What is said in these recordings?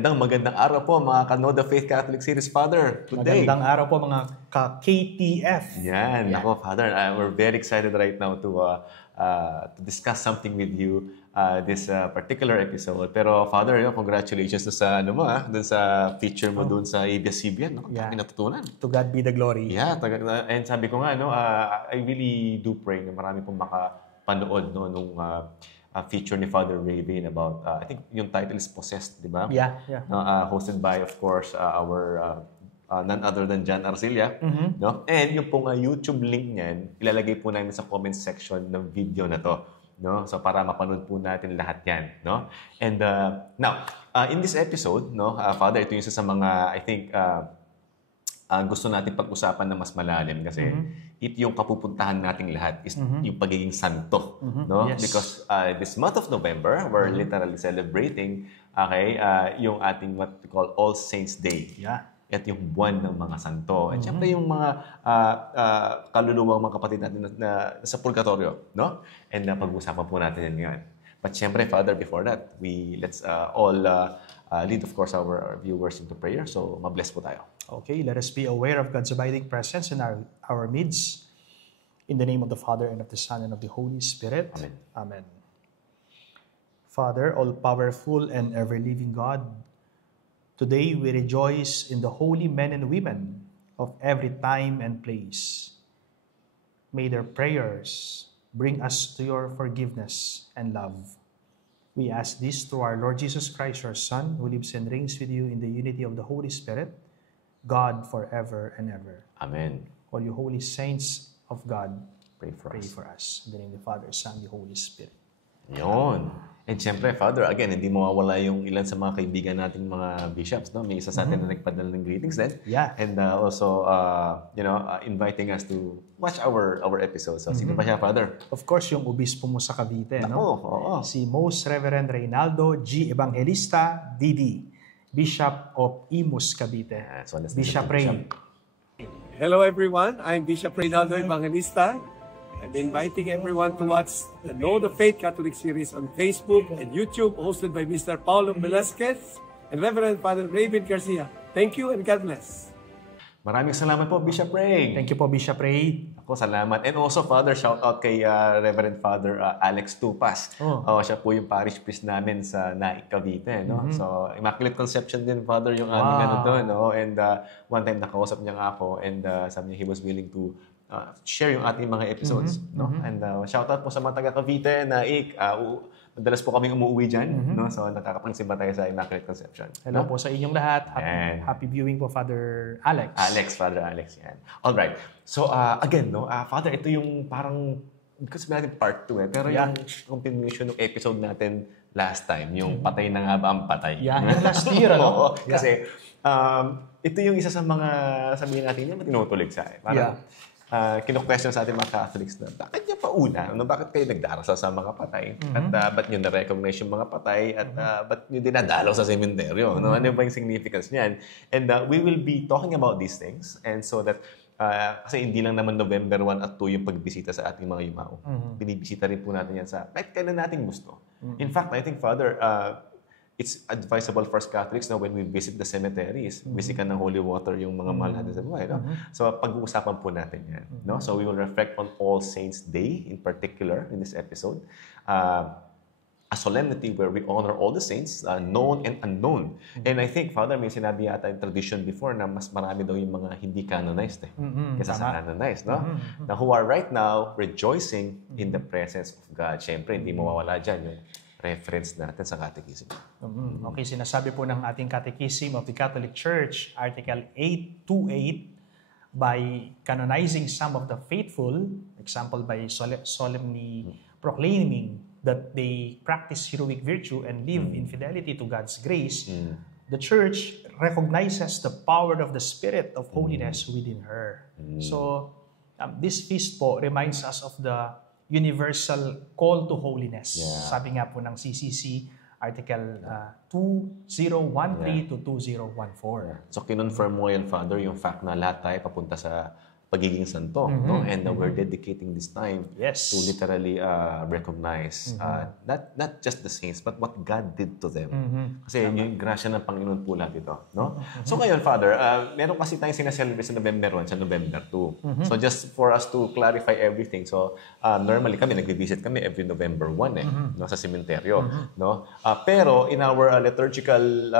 Magandang araw po mga ka-Know the Faith Catholic Series, Father. Good day. Magandang araw po mga ka-KTF. Yan. Ako, Father, we're very excited right now to discuss something with you this particular episode. Pero Father, congratulations sa dun sa feature mo dun sa ABS-CBN. Dami natutunan. To God be the glory. Yeah, and sabi ko nga, I really do pray na marami pong makapanood nung feature ni Father Raven about, I think yung title is Possessed, di ba? Yeah. Hosted by, of course, our none other than John Arcilla. No? And yung pong YouTube link niyan, ilalagay po namin sa comment section ng video na to. No? So para mapanood po natin lahat yan. No? And now, in this episode, Father, ito yung isa sa mga, I think, gusto natin pag-usapan na mas malalim kasi ito yung kapupuntahan nating lahat is yung pagiging santo. No? Yes. Because this month of November, we're literally celebrating yung ating what we call All Saints Day. Yeah. At yung buwan ng mga santo. At syempre yung mga kaluluwang mga kapatid natin na sa purgatorio. No? And pag-usapan po natin yan ngayon. But syempre, Father, before that, let's all lead, of course, our viewers into prayer. So, mabless po tayo. Okay, let us be aware of God's abiding presence in our midst. In the name of the Father, and of the Son, and of the Holy Spirit. Amen. Amen. Father, all-powerful and ever-living God, today we rejoice in the holy men and women of every time and place. May their prayers bring us to your forgiveness and love. We ask this through our Lord Jesus Christ, your Son, who lives and reigns with you in the unity of the Holy Spirit, God forever and ever. Amen. All you holy saints of God, Pray for us. In the name of the Father, Son, and the Holy Spirit. Yun. And syempre, Father, again, hindi mawawala yung ilan sa mga kaibigan nating mga bishops. No? May isa sa atin na nagpadala ng greetings din. Yeah. And also, inviting us to watch our episodes. So, sino ba siya, Father? Of course, yung obispo mo sa Cavite, no? Oo. Si Most Reverend Reynaldo G. Evangelista, DD, Bishop of Imus, Cavite. So, let's Bishop Ray. Hello everyone, I'm Bishop Reynaldo Evangelista. I'm inviting everyone to watch the Know the Faith Catholic series on Facebook and YouTube, hosted by Mr. Paulo Velasquez and Reverend Father Raven Garcia. Thank you and God bless. Maraming salamat po, Bishop Ray. Thank you po, Bishop Ray. Ako, salamat. And also, Father, shout out kay Reverend Father Alex Tupas. Siya po yung parish priest namin sa Naik, Cavite. No? So, Immaculate Conception din, Father, yung aming doon. No? And one time, nakausap niya nga ako and sabi niya he was willing to share yung ating mga episodes. No? And shout out po sa mga taga Cavite, Naik. Madalas po kaming umuwi dyan. No? So, nakakapagsimba tayo sa Immaculate Conception. Hello po sa inyong lahat. Happy viewing po, Father Alex. Father Alex, yan. Alright. So, again, Father, ito yung parang, kasi natin part 2 pero yung continuation ng episode natin last time, yung patay na nga ba ang patay? Yeah, yung last year, ano? Kasi, ito yung isa sa mga, sabihin natin, yung tinutulig sa parang, kino-question sa ating mga Catholics na bakit niya pauna? Bakit kayo nagdarasal sa mga patay? At ba't niyo na-recognize yung mga patay? At ba't niyo dinadalaw sa sementeryo? Ano ba yung significance niyan? And we will be talking about these things. And so that, kasi hindi lang naman November 1 at 2 yung pagbisita sa ating mga yumao. Binibisita rin po natin yan sa kahit kailan natin gusto. In fact, I think, Father, it's advisable for us Catholics na when we visit the cemeteries, bisikan ng holy water yung mga mahal natin sa buhay. No? So, pag-uusapan po natin yan. No? So, we will reflect on All Saints Day in particular in this episode. A solemnity where we honor all the saints, known and unknown. And I think, Father, may sinabi yata yung tradition before na mas marami daw yung mga hindi canonized kaysa sa canonized. No? Na who are right now rejoicing in the presence of God. Siyempre, hindi mawawala dyan yung reference natin sa Catechism. Okay, sinasabi po ng ating Catechism of the Catholic Church, Article 828, by canonizing some of the faithful, example by solemnly proclaiming that they practice heroic virtue and live in fidelity to God's grace, the Church recognizes the power of the Spirit of holiness within her. So, this feast po reminds us of the universal call to holiness. Sabi nga po ng CCC, Article 2013 to 2014. So, kinonfirm mo yan, Father, yung fact na lahat tayo papunta sa pagiging santo, no? And we're dedicating this time Yes. to literally recognize not just the saints, but what God did to them. Kasi yun yung grasya ng Panginoon po lahat ito, no? So ngayon, Father, meron kasi tayong sinaselebrate sa November 1 sa November 2. So just for us to clarify everything, so normally kami, nag-visit kami every November 1 no, sa sementeryo, no? Pero in our liturgical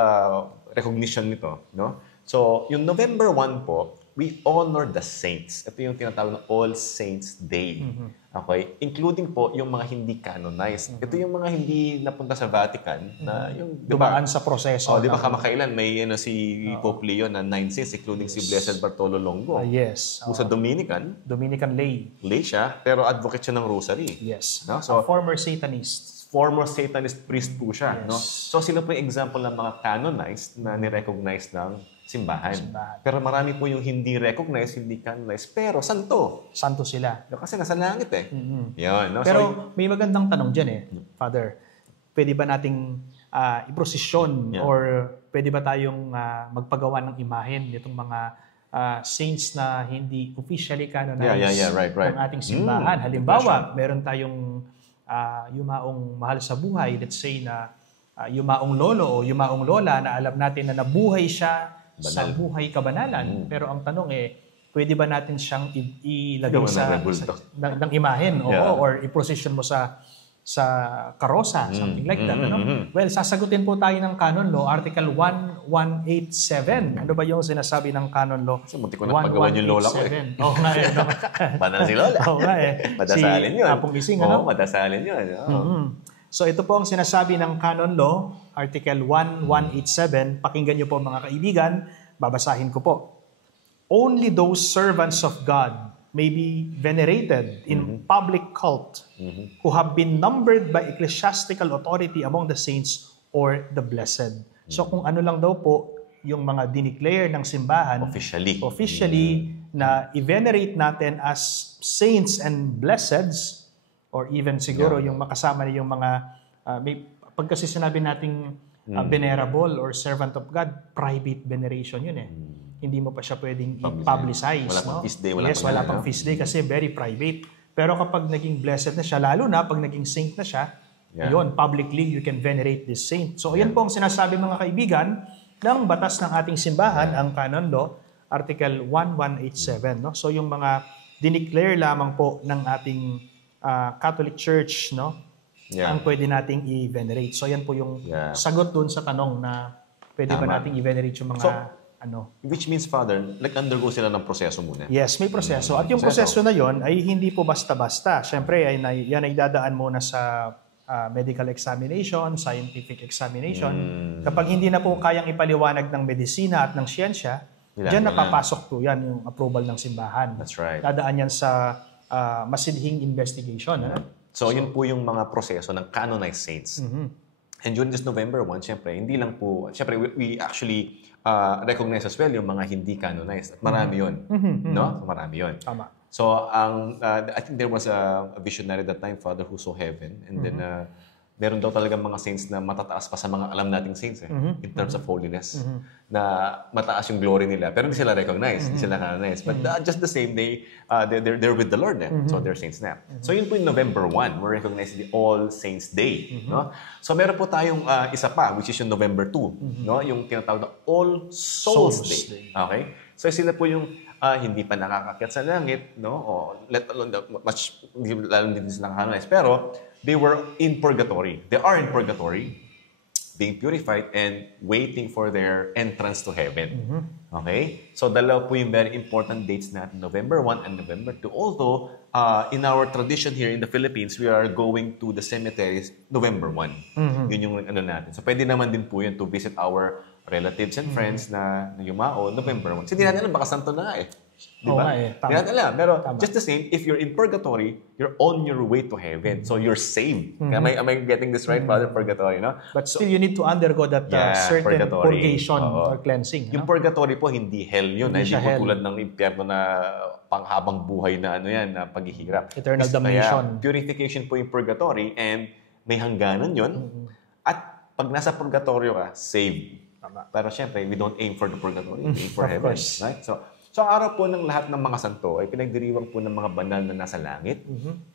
recognition nito, no? So yung November 1 po, we honor the saints. Ito yung tinatawag na All Saints Day. Okay? Including po yung mga hindi canonized. Ito yung mga hindi napunta sa Vatican na yung, di ba? Dumaan sa proseso. Di ba kamakailan may si Pope Leo na 9 saints, including si Blessed Bartolo Longo. Yes. Kung sa Dominican, Dominican lay. lay siya, pero advocate siya ng rosary. Yes. No? So, So, former Satanist. former Satanist priest po siya. Yes. No? So sila po yung example ng mga canonized na nirecognize ng simbahan. Pero marami po yung hindi recognized, hindi canonized, pero santo. Santo sila. Kasi nasa langit eh. Yun, no? Pero may magandang tanong dyan Father. Pwede ba nating iprosesyon or pwede ba tayong magpagawa ng imahen nitong mga saints na hindi officially canonized right. ng ating simbahan? Halimbawa, meron tayong yumaong mahal sa buhay, let's say na yumaong lolo o yumaong lola na alam natin na nabuhay siya sa buhay kabanalan. Pero ang tanong pwede ba natin siyang ilagay ng imahen or i-procession mo sa karosa, something like that. Well, sasagutin po tayo ng canon law, Article 1187. Ano ba yung sinasabi ng canon law? Kasi munti ko na pagawan yung lola ko Oo nga Banal si lola. Oo nga Madasalin yun. Apong Gising, ano? Madasalin yun. So ito po ang sinasabi ng canon law, Article 1187. Pakinggan niyo po mga kaibigan, babasahin ko po. Only those servants of God may be venerated in public cult who have been numbered by ecclesiastical authority among the saints or the blessed. So kung ano lang daw po yung mga dineclare ng simbahan officially na i-venerate natin as saints and blesseds, or even siguro yung makasama na yung mga pag kasi sinabi nating venerable or servant of God, private veneration yun Hindi mo pa siya pwedeng i-publicize. Wala pang feast day. Wala pang feast day kasi very private. Pero kapag naging blessed na siya, lalo na pag naging saint na siya, yun, publicly you can venerate this saint. So yan po ang sinasabi mga kaibigan ng batas ng ating simbahan, ang canon law, Article 1187. No? So yung mga dineclare lamang po ng ating Catholic Church, no? Ang pwede nating i-venerate. So yan po yung sagot dun sa tanong na pwede ba nating i-venerate yung mga Which means, Father, undergo sila ng proseso muna. Yes, may proseso. At yung proseso na yon ay hindi po basta-basta. Siyempre, yan ay dadaan muna sa medical examination, scientific examination. Kapag hindi na po kayang ipaliwanag ng medisina at ng siyensya, diyan napapasok po yan yung approval ng simbahan. That's right. Dadaan yan sa masidhing investigation. So, yun po yung mga proseso ng canonized saints. And during this November 1, syempre, hindi lang po, syempre, we actually recognize as well yung mga hindi canonized. At marami yun. No? Marami yun. Tama. So, I think there was a visionary that time, Father, who saw heaven. And then, meron daw talaga mga saints na matataas pa sa mga alam nating saints in terms of holiness. Na mataas yung glory nila. Pero hindi sila recognized, hindi sila canonized. But just the same, they're with the Lord. So they're saints na. So yun po yung November 1. We recognize the All Saints Day. No? So meron po tayong isa pa, which is yung November 2. No? Yung tinatawag na All Souls Day. Okay? So sila po yung hindi pa nakakakyat sa langit, no? O let alone lalo din sila canonized. Pero they were in purgatory. They are in purgatory, being purified and waiting for their entrance to heaven. Okay? So dalawa po yung very important dates natin, November 1 and November 2. Although, in our tradition here in the Philippines, we are going to the cemeteries November 1. Yun yung natin. So pwede naman din po yun to visit our relatives and friends na yumao November 1. Kasi di natin alam, baka santo na Di ba? Di natin alam. Pero just the same, if you're in purgatory, you're on your way to heaven. So you're saved. Am I getting this right, Father? Purgatory, no? But still, you need to undergo that certain purgation or cleansing. Yung purgatory po, hindi hell yun. Hindi po tulad ng impyerno na panghabang buhay na na paghihirap. Eternal damnation. Purification po yung purgatory and may hangganan yun. At pag nasa purgatorio ka, saved. Pero syempre, we don't aim for the purgatory. We aim for heaven. Right? So, ang araw po ng lahat ng mga santo ay pinagdiriwang po ng mga banal na nasa langit.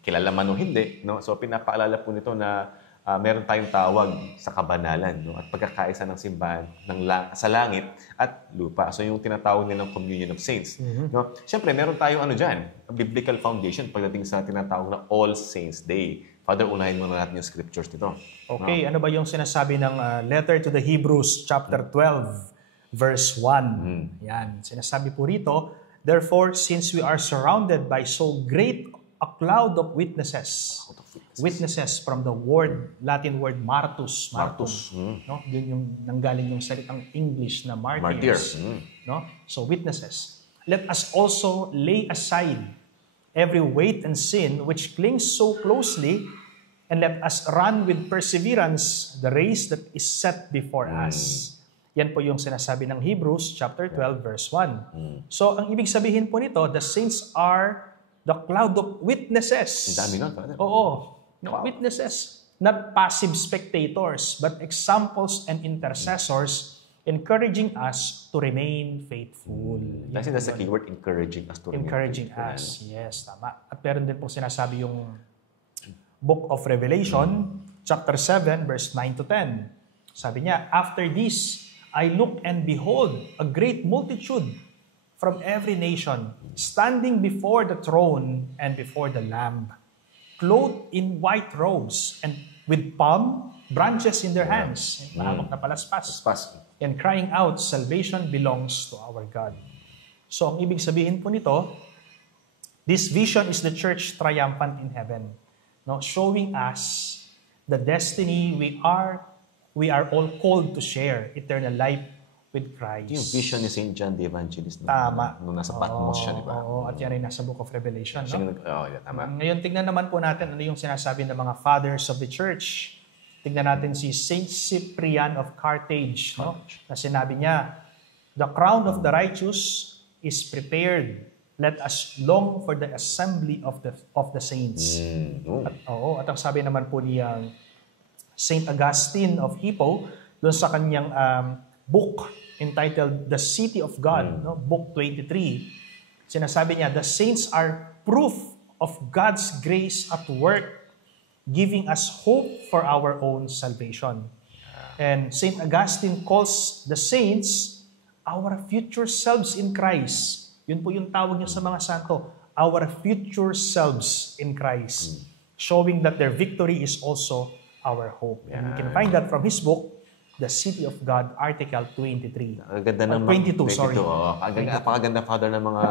Kilala man o hindi. No? So, pinapaalala po nito na meron tayong tawag sa kabanalan, no? At pagkakaisa ng simbahan sa langit at lupa. So, yung tinatawag nilang Communion of Saints. No? Siyempre, meron tayong dyan, biblical foundation pagdating sa tinatawag na All Saints Day. Father, unahin muna natin yung scriptures nito. Okay, ano ba yung sinasabi ng letter to the Hebrews chapter 12? Verse 1. Yan. Sinasabi po rito, therefore, since we are surrounded by so great a cloud of witnesses from the Latin word martus. No? Yun yung nanggaling yung salitang English na martyrs. No? So, witnesses. Let us also lay aside every weight and sin which clings so closely, and let us run with perseverance the race that is set before us. Yan po yung sinasabi ng Hebrews chapter 12 verse 1. So, ang ibig sabihin po nito, the saints are the cloud of witnesses. Ang dami nun, Father. Oo. No, witnesses. Not passive spectators, but examples and intercessors encouraging us to remain faithful. Kasi that's the keyword, encouraging us to remain Encouraging faithful. us. Yes, tama. At meron din po sinasabi yung Book of Revelation, chapter 7, verse 9 to 10. Sabi niya, after this, I looked and behold a great multitude from every nation standing before the throne and before the Lamb, clothed in white robes and with palm branches in their hands, mahamok na palaspas, and crying out, salvation belongs to our God. So, ang ibig sabihin po nito, this vision is the church triumphant in heaven, no? Showing us the destiny we are all called to share eternal life with Christ. Yung vision ni St. John the Evangelist. Tama. Nung nasa Patmos siya, di ba? Oo, at yan ay nasa Book of Revelation. No? Tama. Ngayon, tignan naman po natin ano yung sinasabi ng mga fathers of the church. Tignan natin si Saint Cyprian of Carthage, no? Na sinabi niya, the crown of the righteous is prepared. Let us long for the assembly of the saints. At ang sabi naman po ni Saint Augustine of Hippo, doon sa kanyang book entitled The City of God, no? Book 23, sinasabi niya, the saints are proof of God's grace at work, giving us hope for our own salvation. And Saint Augustine calls the saints our future selves in Christ. Yun po yung tawag niya sa mga santo, our future selves in Christ, showing that their victory is also our hope. And you can find that from his book, The City of God, Article 23. Ang ganda ng 22, sorry. Napakaganda, Father, ng mga,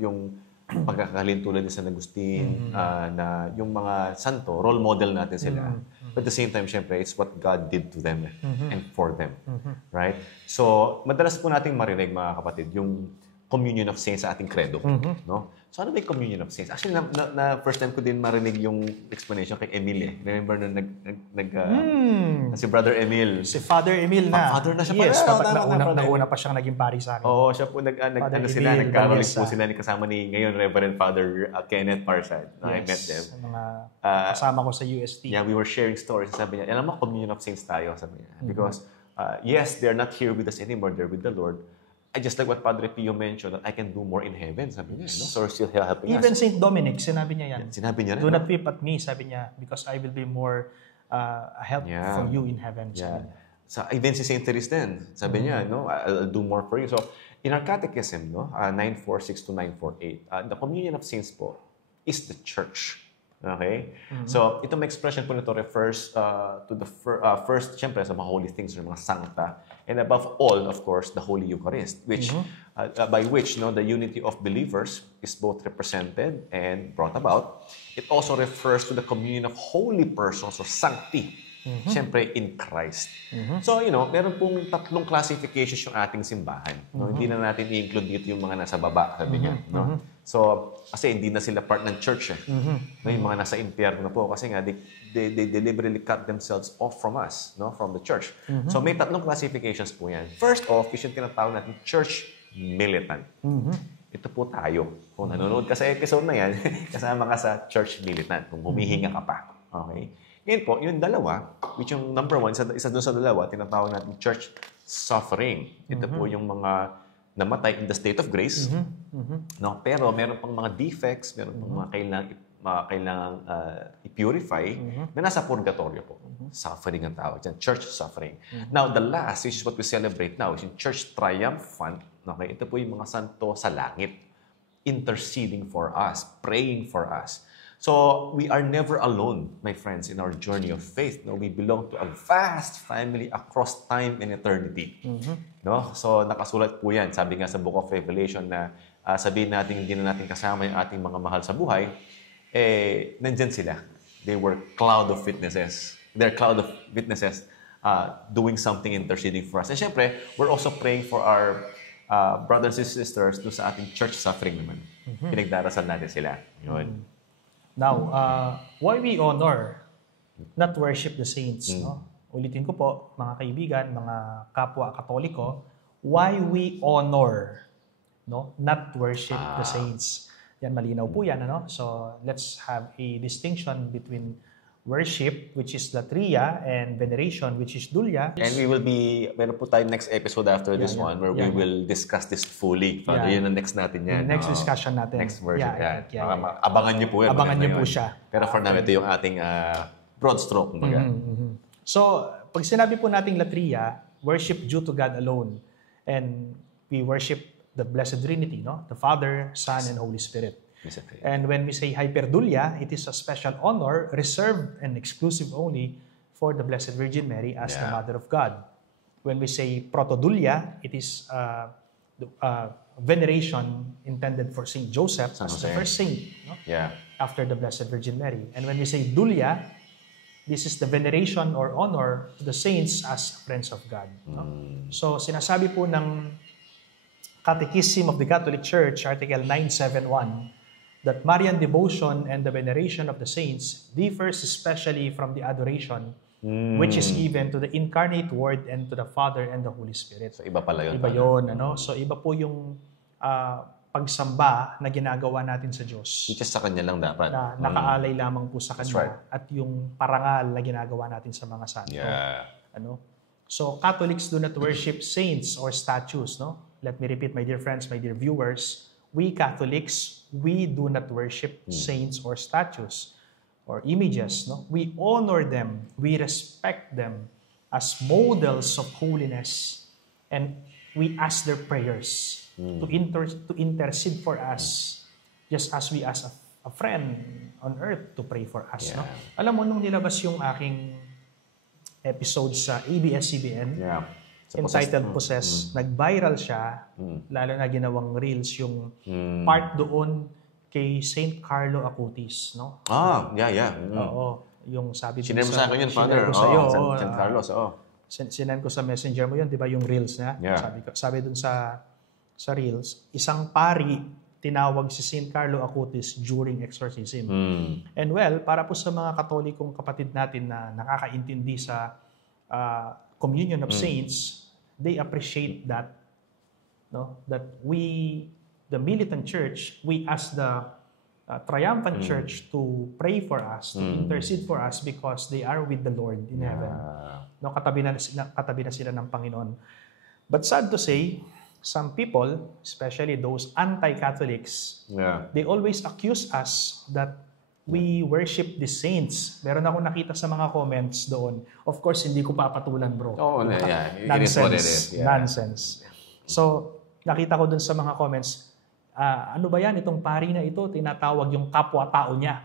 yung pagkakahalin tulad ni San Agustin, na yung mga santo, role model natin sila. But at the same time, syempre, it's what God did to them and for them. Right? So, madalas po nating marinig, mga kapatid, yung Communion of Saints sa ating credo. No? So, ano ba yung Communion of Saints? Actually, first time ko din marinig yung explanation kay Emil. Remember na si Brother Emil. Si Father Emil na. Father na siya. Yes, nauna pa siyang naging pari sa akin. Oo, siya po nagkaroling po sila kasama ni ngayon Reverend Father Kenneth Parsad. I met them. Mga kasama ko sa UST. Yeah, we were sharing stories. Sabi niya, alam mo, Communion of Saints tayo. Sabi niya. Because, yes, they're not here with us anymore. They're with the Lord. I just like what Padre Pio mentioned, that I can do more in heaven, sabi niya. No? So, still helping us. Even Saint Dominic, sinabi niya yan. Sinabi niya rin. Do not weep at me, sabi niya, because I will be more a help for you in heaven. Sabi niya. So, even si Saint Therese din, sabi niya, no, I'll do more for you. So, in our catechism, no, 946 to 948, the Communion of Saints po is the church. Okay? So, itong expression po nito refers to the first, syempre, sa mga holy things, or mga sancta, and above all, of course, the Holy Eucharist, which, by which, no, the unity of believers is both represented and brought about. It also refers to the communion of holy persons, or sancti, syempre, in Christ. So, meron pong tatlong classifications yung ating simbahan. No? Hindi na natin i-include dito yung mga nasa baba, sabi niya. No? So, kasi hindi na sila part ng church. No, yung mga nasa impyerno po. Kasi nga, they deliberately cut themselves off from us, no, from the church. So, may tatlong classifications po yan. First off, is yung tinatawag natin church militant. Ito po tayo. Kung nanonood ka sa episode na yan, kasama ka sa church militant. Kung humihinga ka pa. Okay? Ngayon po, yung dalawa, which yung number one, isa doon sa dalawa, tinatawag natin church suffering. Ito po yung mga namatay in the state of grace. No? Pero meron pang mga defects, meron pang mga kailangang i-purify na nasa purgatorio po. Suffering ang tawag dyan. Church suffering. Now, the last, which is what we celebrate now, is yung church triumphant. Okay? Ito po yung mga santo sa langit, interceding for us, praying for us. So, we are never alone, my friends, in our journey of faith. No? We belong to a vast family across time and eternity. No? So, nakasulat po yan. Sabi nga sa Book of Revelation na sabihin natin, hindi na natin kasama yung ating mga mahal sa buhay, nandyan sila. They were cloud of witnesses. They're cloud of witnesses doing something, interceding for us. And syempre, we're also praying for our brothers and sisters do sa ating church suffering naman. Pinagdarasal natin sila. Yun. Now, why we honor, not worship the saints. No? Ulitin ko po, mga kaibigan, mga kapwa Katoliko, why we honor, no? Not worship the saints. Yan, malinaw po yan. Ano? So, let's have a distinction between worship, which is latria, and veneration, which is dulya. And we will be, meron po tayo next episode after this one where we will discuss this fully. Father, yun ang next natin yan. Next discussion natin. Next version. Abangan nyo po yan. Abangan nyo po siya. Pero for now, ito yung ating broad stroke. So, pag sinabi po nating latria, worship due to God alone. And we worship the Blessed Trinity, no? The Father, Son, and Holy Spirit. And when we say hyperdulya, it is a special honor reserved and exclusive only for the Blessed Virgin Mary as the Mother of God. When we say protodulya, it is veneration intended for Saint Joseph as the first saint, no? After the Blessed Virgin Mary. And when we say dulya, this is the veneration or honor to the saints as friends of God. No? So sinasabi po ng Catechism of the Catholic Church, Article 971, that Marian devotion and the veneration of the saints differs especially from the adoration which is given to the incarnate Word and to the Father and the Holy Spirit. So iba pala yun. Iba yun. Ano? So iba po yung pagsamba na ginagawa natin sa Diyos. Which is sa Kanya lang dapat. Na nakaalay lamang po sa Kanya. Right. At yung parangal na ginagawa natin sa mga santo. Ano? So Catholics do not worship saints or statues. No? Let me repeat, my dear friends, my dear viewers, we Catholics, we do not worship saints or statues or images. No? We honor them, we respect them as models of holiness, and we ask their prayers to intercede for us, just as we ask a friend on earth to pray for us. No? Alam mo, nung nilabas yung aking episode sa ABS-CBN, entitled Possess, nag-viral siya, lalo na ginawang reels yung part doon kay Saint Carlo Acutis, no? Oo, yung sabi doon sinend mo sa akin yun, Father. Saint Carlos, sinend ko sa messenger mo yun, di ba, yung reels niya? Sabi doon sa reels, isang pari tinawag si Saint Carlo Acutis during exorcism. And well, para po sa mga Katolikong kapatid natin na nakakaintindi sa communion of saints, they appreciate that, no? That we, the militant church, we ask the triumphant church to pray for us, to intercede for us because they are with the Lord in heaven. No, katabi na sila ng Panginoon. But sad to say, some people, especially those anti-Catholics, they always accuse us that we worship the saints. Meron akong nakita sa mga comments doon. Of course, hindi ko papatulan, bro. Nonsense. Nonsense. So, nakita ko doon sa mga comments, ano ba yan? Itong pari na ito, tinatawag yung kapwa-tao niya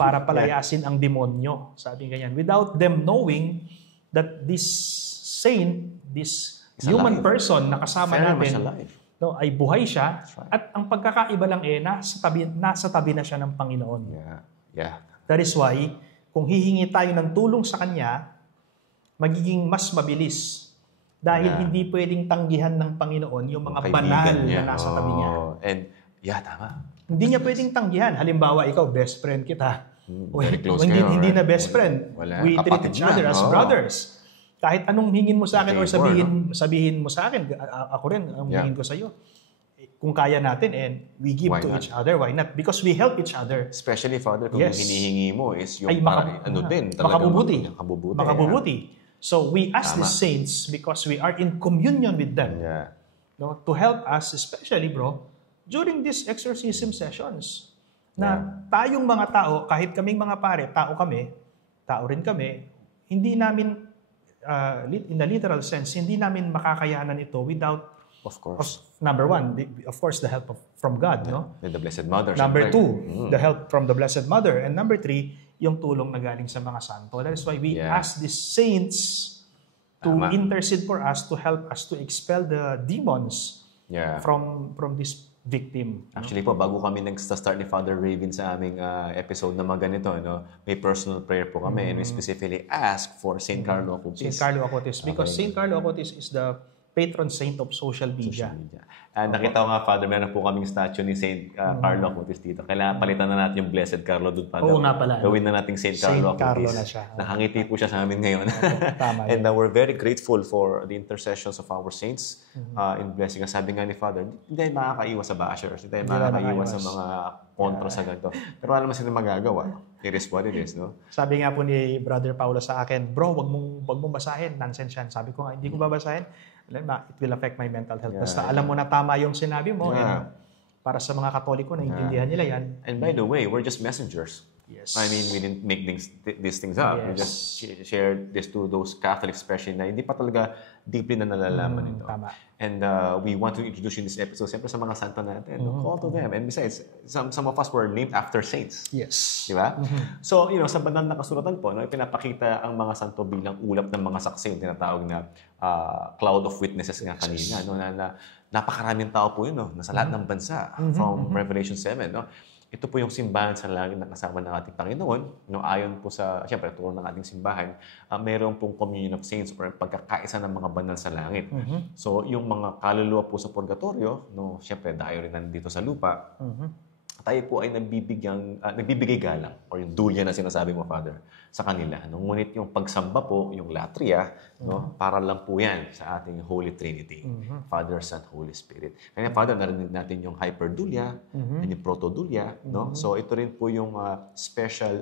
para palayasin ang demonyo. Sabi ganyan. Without them knowing that this saint, this human person na kasama natin, no, ay buhay siya. At ang pagkakaiba lang nasa tabi na siya ng Panginoon. That is why, kung hihingi tayo ng tulong sa Kanya, magiging mas mabilis. Dahil hindi pwedeng tanggihan ng Panginoon yung mga banal na nasa tabi niya. And, tama. Hindi niya pwedeng tanggihan. Halimbawa, ikaw, best friend kita. Very close hindi na best friend. We treat each other as brothers. Kahit anong hingin mo sa akin or sabihin mo sa akin, ako rin ang hingin ko sa iyo. Kung kaya natin and we give to each other, why not? Because we help each other. Especially, Father, kung hinihingi mo is yung makabubuti. So we ask the saints because we are in communion with them. no, to help us, especially bro, during these exorcism sessions. Na tayong mga tao, kahit kaming mga pare, tao rin kami, hindi namin, in the literal sense, hindi namin makakayanan ito without, Of course. number one, of course, the help from God, no? With the Blessed Mother. Number syempre. 2, the help from the Blessed Mother. And number 3, yung tulong na galing sa mga santo. That is why we ask these saints to intercede for us, to help us to expel the demons from this victim. Actually po, bago kami nag-start ni Father Raven sa aming episode na mga ganito, no, may personal prayer po kami and we specifically ask for St. Carlo Acutis. St. Carlo Acutis. Because St. Carlo Acutis is the patron saint of social media. Nakita ko nga, Father, meron po kaming statue ni St. Carlo Acutis dito. Kailangan palitan na natin yung Blessed Carlo doon pa. Oo nga pala. Gawin na natin St. Carlo Acutis. Na siya. Nakangiti po siya sa amin ngayon. Tama. And we're very grateful for the intercessions of our saints in blessing. Sabi nga ni Father, hindi tayo makakaiwas sa bashers, hindi tayo makakaiwas sa mga kontra sa ganito. Pero alam mo sila magagawa. It is what it is, no? Sabi nga po ni Brother Paulo sa akin, bro, wag mong basahin. Nonsense yan. Sabi ko nga, hindi ko babasahin. It will affect my mental health. Basta alam mo na tama yung sinabi mo. And para sa mga Katoliko, naiintindihan nila yan. And by the way, we're just messengers. Yes. I mean, we didn't make these things up. Yes. We just shared this to those Catholics, especially na hindi pa talaga deeply na nalalaman ito. Tama. And we want to introduce in this episode, siyempre sa mga santo natin, call to them. And besides, some of us were named after saints. Yes. Di ba? So, sa bandang nakasulatan po, pinapakita ang mga santo bilang ulap ng mga saksi, yung tinatawag na cloud of witnesses nga kanina. No? Na napakaraming tao po yun, no? Nasa lahat ng bansa, from Revelation 7. No? Ito po yung simbahan sa langit na kasama ng ating Panginoon. No, ayon po sa, siyempre, turo ng ating simbahan, mayroon pong communion of saints or pagkakaisa ng mga banal sa langit. So, yung mga kaluluwa po sa purgatorio, no, siyempre, dahil rin nandito sa lupa, tayo po ay nagbibigay galang or yung dulya na sinasabi mo, Father, sa kanila. No? Ngunit yung pagsamba po, yung latria, no? Para lang po yan sa ating Holy Trinity. Father, Son, Holy Spirit. Kaya Father, narinig natin yung hyperdulya and yung protodulya. No? So ito rin po yung special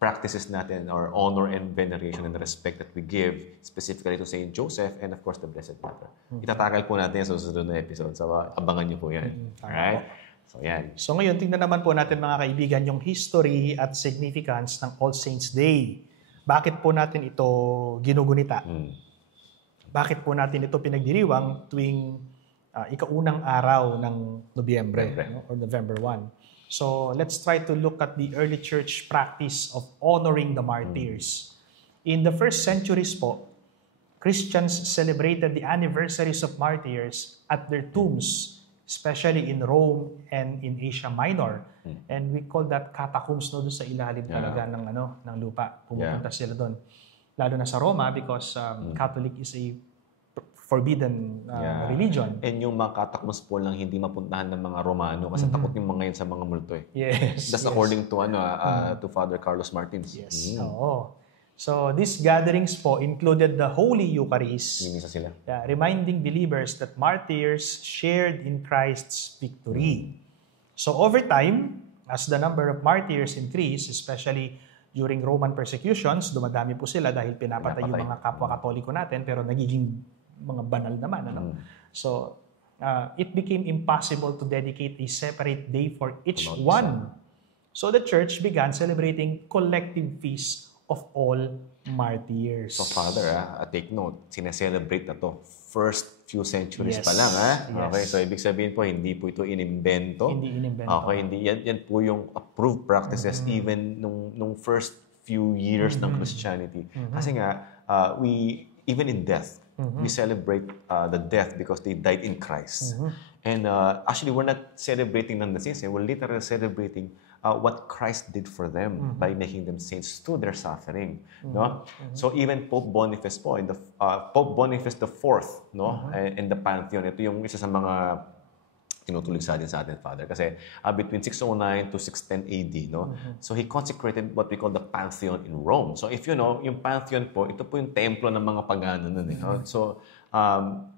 practices natin or honor and veneration and respect that we give specifically to Saint Joseph and of course the Blessed Mother. Itatagal po natin sa susunod na episode. So abangan niyo po yan. Alright? So, yan. So ngayon, tingnan naman po natin mga kaibigan yung history at significance ng All Saints Day. Bakit po natin ito ginugunita? Bakit po natin ito pinagdiriwang tuwing ikaunang araw ng Nobyembre or November 1? So let's try to look at the early church practice of honoring the martyrs. In the first centuries po, Christians celebrated the anniversaries of martyrs at their tombs, especially in Rome and in Asia Minor. And we call that catacombs, no, doon sa ilalim talaga ng lupa. Pumupunta sila doon. Lalo na sa Roma because Catholic is a forbidden religion. And yung mga catacombs po lang hindi mapuntahan ng mga Romano kasi takot yung mga yun sa mga multo eh. Yes. That's according to to Father Carlos Martins. Yes. Oo. So these gatherings po included the Holy Eucharist, sila. Reminding believers that martyrs shared in Christ's victory. So over time, as the number of martyrs increased, especially during Roman persecutions, dumadami po sila dahil pinapatay yung mga kapwa Katoliko natin pero nagiging mga banal naman. So it became impossible to dedicate a separate day for each one. So the church began celebrating collective feasts of all martyrs. So Father, take note, sineselebrate na to first few centuries pa lang. Okay, so ibig sabihin po, hindi po ito inimbento. Hindi inimbento. Okay, hindi. Yan po yung approved practices even nung first few years ng Christianity. Kasi nga, even in death, we celebrate the death because they died in Christ. And actually, we're not celebrating ng the saints. We're literally celebrating what Christ did for them by making them saints through their suffering. No? So even Pope Boniface po, in the Pope Boniface IV, no, in the Pantheon, ito yung isa sa mga tinutulig sa atin, Father. Kasi between 609 to 610 AD, no? So he consecrated what we call the Pantheon in Rome. So if you know, yung Pantheon po, ito po yung templo ng mga pagano nun. So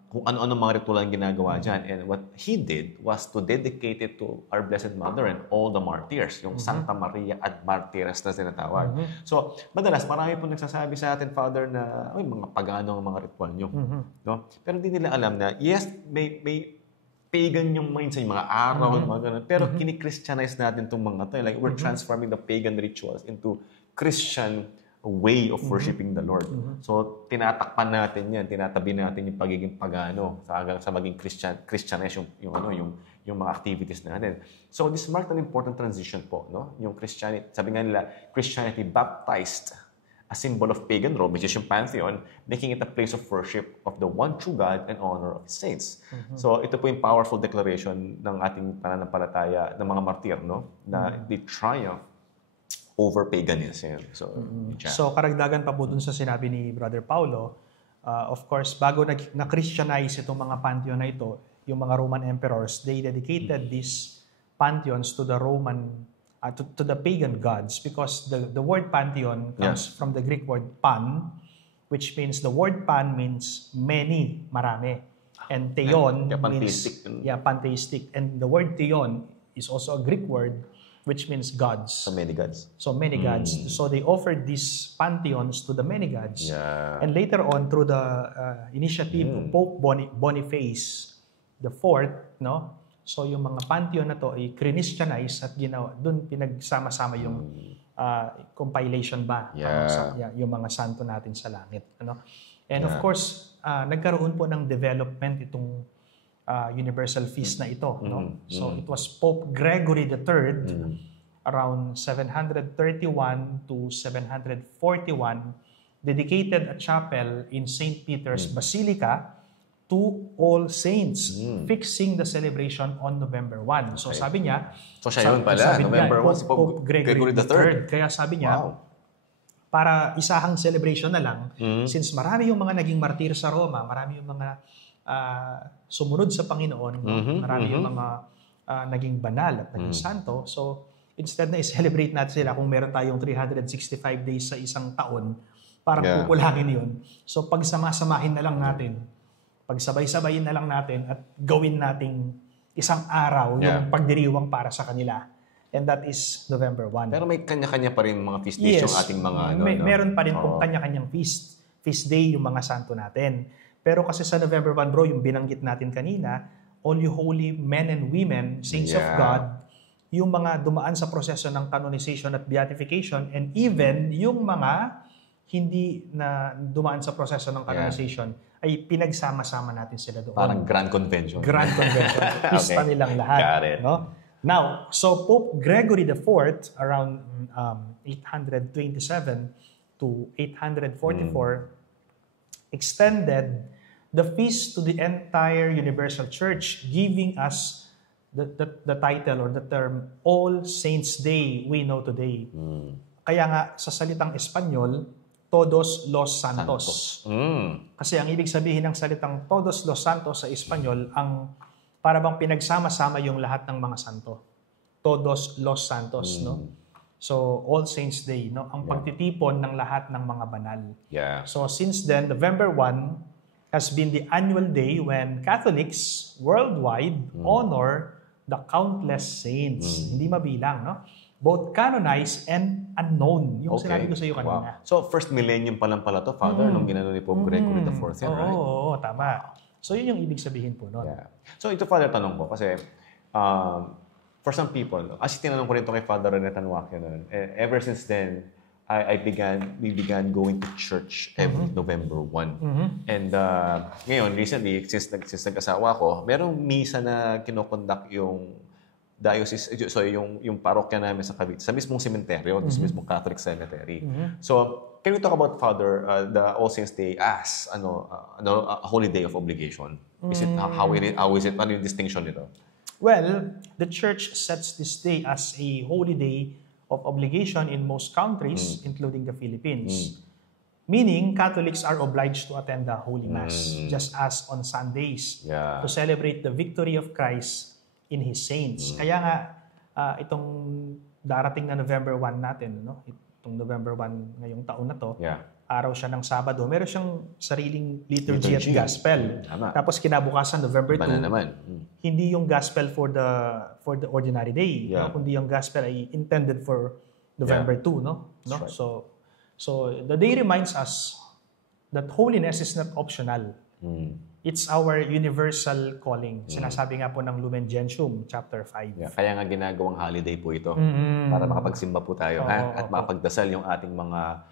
kung ano-ano mga ritual ang ginagawa dyan. And what he did was to dedicate it to our Blessed Mother and all the martyrs, yung Santa Maria at Martires na sinatawag. So, madalas, marami po nagsasabi sa atin, Father, na ay, mga pagano ang mga ritual nyo. No? Pero hindi nila alam na, yes, may pagan yung mindset, yung mga araw, mga ganun. Pero kini-Christianize natin itong mga to. Like, we're transforming the pagan rituals into Christian way of worshiping the Lord. So, tinatakpan natin yan, tinatabi natin yung pagiging pagano hanggang sa maging Christianize yung mga activities natin. So, this marked an important transition po, no? Yung Christianity, sabi nga nila, Christianity baptized a symbol of pagan Rome, which is yung Pantheon, making it a place of worship of the one true God and honor of His saints. So, ito po yung powerful declaration ng ating pananampalataya ng mga martir, no? Na they triumph over paganism. So, karagdagan pa po dun sa sinabi ni Brother Paulo, of course, bago na-Christianize itong mga pantheon na ito, yung mga Roman emperors, they dedicated these pantheons to the Roman, to the pagan gods, because the word pantheon comes from the Greek word pan, which means, the word pan means many, marami. And theon means, pantheistic. And the word theon is also a Greek word, which means gods. So many gods. So many gods. So they offered these pantheons to the many gods. Yeah. And later on, through the initiative of Pope Boniface the Fourth, no? So yung mga pantheon na to ay Christianize at ginawa, doon pinagsama-sama yung compilation ba? Yung mga santo natin sa langit. Ano? And of course, nagkaroon po ng development itong universal feast na ito. No? So it was Pope Gregory III around 731 to 741 dedicated a chapel in St. Peter's Basilica to All Saints, fixing the celebration on November 1. So sabi niya, so siya yun pala, November 1, si Pope Gregory III. Kaya sabi niya, para isahang celebration na lang, since marami yung mga naging martir sa Roma, marami yung mga sumunod sa Panginoon, marami yung mga naging banal at naging santo. So, instead na i-celebrate natin sila kung meron tayong 365 days sa isang taon, parang kukulangin yun. So, pagsama-samahin na lang natin, pagsabay-sabayin na lang natin at gawin nating isang araw yung pagdiriwang para sa kanila. And that is November 1. Pero may kanya-kanya pa rin mga feast days yung ating mga meron pa rin pong kanya-kanyang feast day yung mga santo natin. Pero kasi sa November 1, bro, yung binanggit natin kanina, all you holy men and women, saints of God, yung mga dumaan sa proseso ng canonization at beatification, and even yung mga hindi na dumaan sa proseso ng canonization, ay pinagsama-sama natin sila doon. Parang Grand Convention. Grand Convention. Pista nilang lahat. Got it. No? Now, so Pope Gregory IV, around 827 to 844, extended the feast to the entire universal church, giving us the title or the term All Saints Day we know today. Kaya nga sa salitang Espanyol, Todos los Santos. Kasi ang ibig sabihin ng salitang Todos los Santos sa Espanyol, ang para bang pinagsama-sama yung lahat ng mga santo. Todos los Santos, no? So, All Saints Day, no? Ang pagtitipon ng lahat ng mga banal. So, since then, November 1 has been the annual day when Catholics worldwide honor the countless saints. Hindi mabilang, no? Both canonized and unknown. Yung sinabi ko sa iyo kanina. So, first millennium pa lang pala to, Father, nung ginano ni Pope Gregory IV, right? Oo, tama. So, yun yung ibig sabihin po nun. So, ito, Father, tanong ko, kasi for some people, as tinanong ko rin ito kay Father Rene Tanwakyo noon, ever since then, we began going to church every November 1. And ngayon, recently, since nag-asawa ko, merong misa na kinokonduct yung diocese, so yung parokya namin sa Cavite, sa mismong sementeryo, sa mismong Catholic cemetery. So, can we talk about, Father, the All Saints Day as a holy day of obligation? Is it how is it? Ano yung distinction nito? Well, the church sets this day as a holy day of obligation in most countries, including the Philippines. Meaning, Catholics are obliged to attend the Holy Mass, just as on Sundays, to celebrate the victory of Christ in His saints. Kaya nga, itong darating na November 1 natin, no? Itong November 1 ngayong taon na to, araw siya ng Sabado, meron siyang sariling liturgy at Liturgy. gospel. Tama. Tapos kinabukasan, November 2, Iba na naman. hindi yung gospel for the ordinary day, Yeah. no? Kundi yung gospel ay intended for November 2, no? That's right. So the day reminds us that holiness is not optional. It's our universal calling. Sinasabi nga po ng Lumen Gentium, chapter 5. Yeah. Kaya nga ginagawang holiday po ito para makapagsimba po tayo at makapagdasal yung ating mga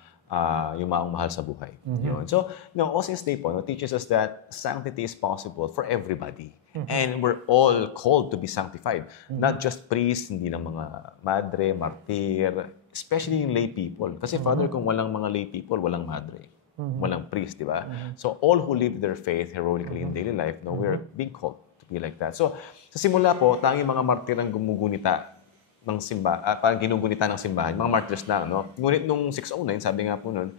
yung maong mahal sa buhay. Yun. So, All Saints Day po teaches us that sanctity is possible for everybody. And we're all called to be sanctified. Not just priests, hindi lang mga madre, martir, especially yung lay people. Kasi Father, kung walang mga lay people, walang madre. Walang priest, di ba? So, all who live their faith heroically in daily life, we're being called to be like that. So, sa simula po, tanging mga martir ang gumugunita ng parang ginugunita ng simbahan, mga martyrs na, Ngunit nung 609, sabi nga po nun,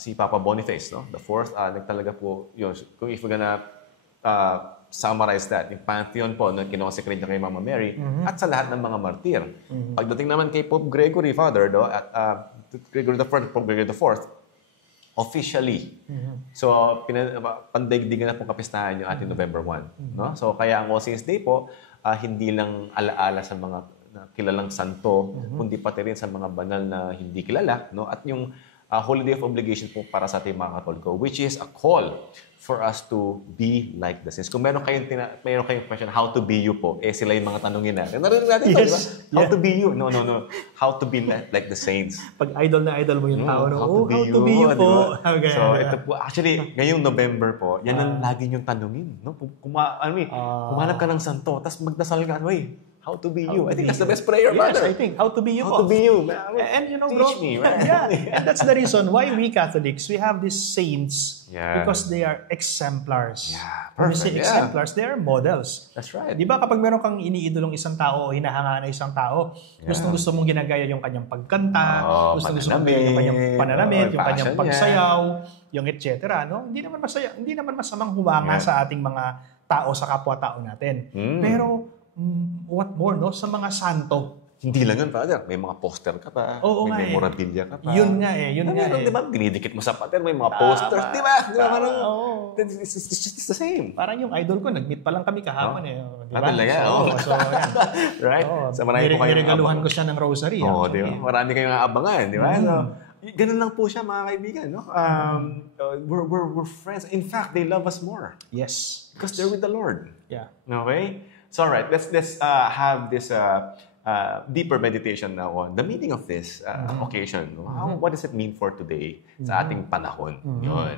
si Papa Boniface, the fourth, nagtalaga po, yun, kung if we're gonna summarize that, yung pantheon po, na kinonsecrate niya kay Mama Mary, at sa lahat ng mga martir. Pagdating naman kay Pope Gregory, Father, at Gregory IV, Pope Gregory IV, officially. So, pandaigdigan na pong kapistahan yung ating November 1. So, kaya ang All Saints Day po, hindi lang alaala sa mga kilalang santo, kundi pati rin sa mga banal na hindi kilala. At yung holiday of obligation po para sa ating mga Katoliko, which is a call for us to be like the saints. Kung meron kayong question, how to be you po, sila yung mga tanongin natin. Narinig natin ito, di ba? How to be you? No. How to be like the saints. Pag idol na idol mo yung tao, How to be you po. Diba? So, ito po, actually, ngayong November po, yan ang lagi niyong tanongin. Kumanap ka ng santo, tapos magdasal ka, how to be you. I think that's the best prayer, Father. Yes, I think. How to be you How to po. be you. And Teach me, right? And that's the reason why we Catholics, we have these saints because they are exemplars. Yeah, When we say perfect. exemplars, they are models. That's right. Di ba kapag meron kang iniidolong isang tao o hinahanga na isang tao, gusto mong ginagaya yung kanyang pagkanta, gusto mong gaya yung kanyang pananamit, yung kanyang pagsayaw, yung etc. Hindi naman masamang humanga sa ating mga tao, sa kapwa-tao natin. Pero what more, sa mga santo. Hindi lang yun, Father. May mga poster ka pa. May memorabilia ka pa. Yun nga eh. Di ba? Dinidikit mo sa pader, may mga posters. Di ba? Parang, it's just the same. Parang yung idol ko, nag-meet pa lang kami kahapon eh. Di ba? Talaga, So, yan. Right? So, marami po kayong Niregaluhan ko siya ng rosary. di ba? Marami kayong aabangan, di ba? So, ganun lang po siya, mga kaibigan. We're friends. In fact, they love us more. Yes. Because they're with the Lord. Yeah. Okay? So, all right. Let's have this deeper meditation now on the meaning of this occasion. What does it mean for today sa ating panahon? Yun.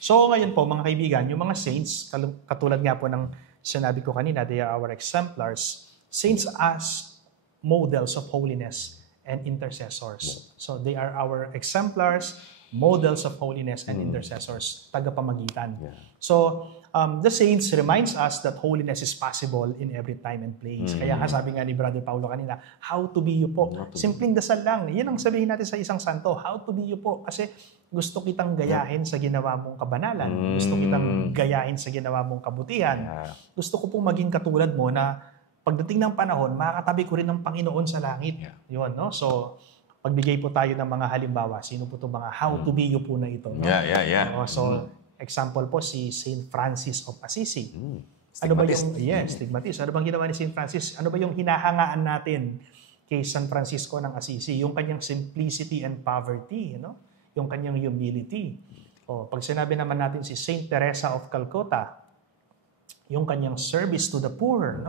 So, ngayon po, mga kaibigan, yung mga saints, katulad nga po ng sinabi ko kanina, they are our exemplars. Saints as models of holiness and intercessors. So, they are our exemplars, models of holiness and intercessors, tagapamagitan. So, the saints reminds us that holiness is possible in every time and place. Kaya nga sabi nga ni Brother Paulo kanina, how to be you po. Simpleng dasal lang. Yan ang sabihin natin sa isang santo, how to be you po. Kasi gusto kitang gayahin sa ginawa mong kabanalan. Gusto kitang gayahin sa ginawa mong kabutihan. Gusto ko pong maging katulad mo na pagdating ng panahon, makakatabi ko rin ng Panginoon sa langit. Yun, no? So, pagbigay po tayo ng mga halimbawa, sino po itong mga how to be you po na ito. No? Yeah. So, example po si Saint Francis of Assisi. Ano ba yung stigmatist? Ano bang ginawa ni Saint Francis? Ano ba yung hinahangaan natin kay San Francisco ng Assisi? Yung kanyang simplicity and poverty, yung kanyang humility. Pag sinabi naman natin si Saint Teresa of Calcutta, yung kanyang service to the poor,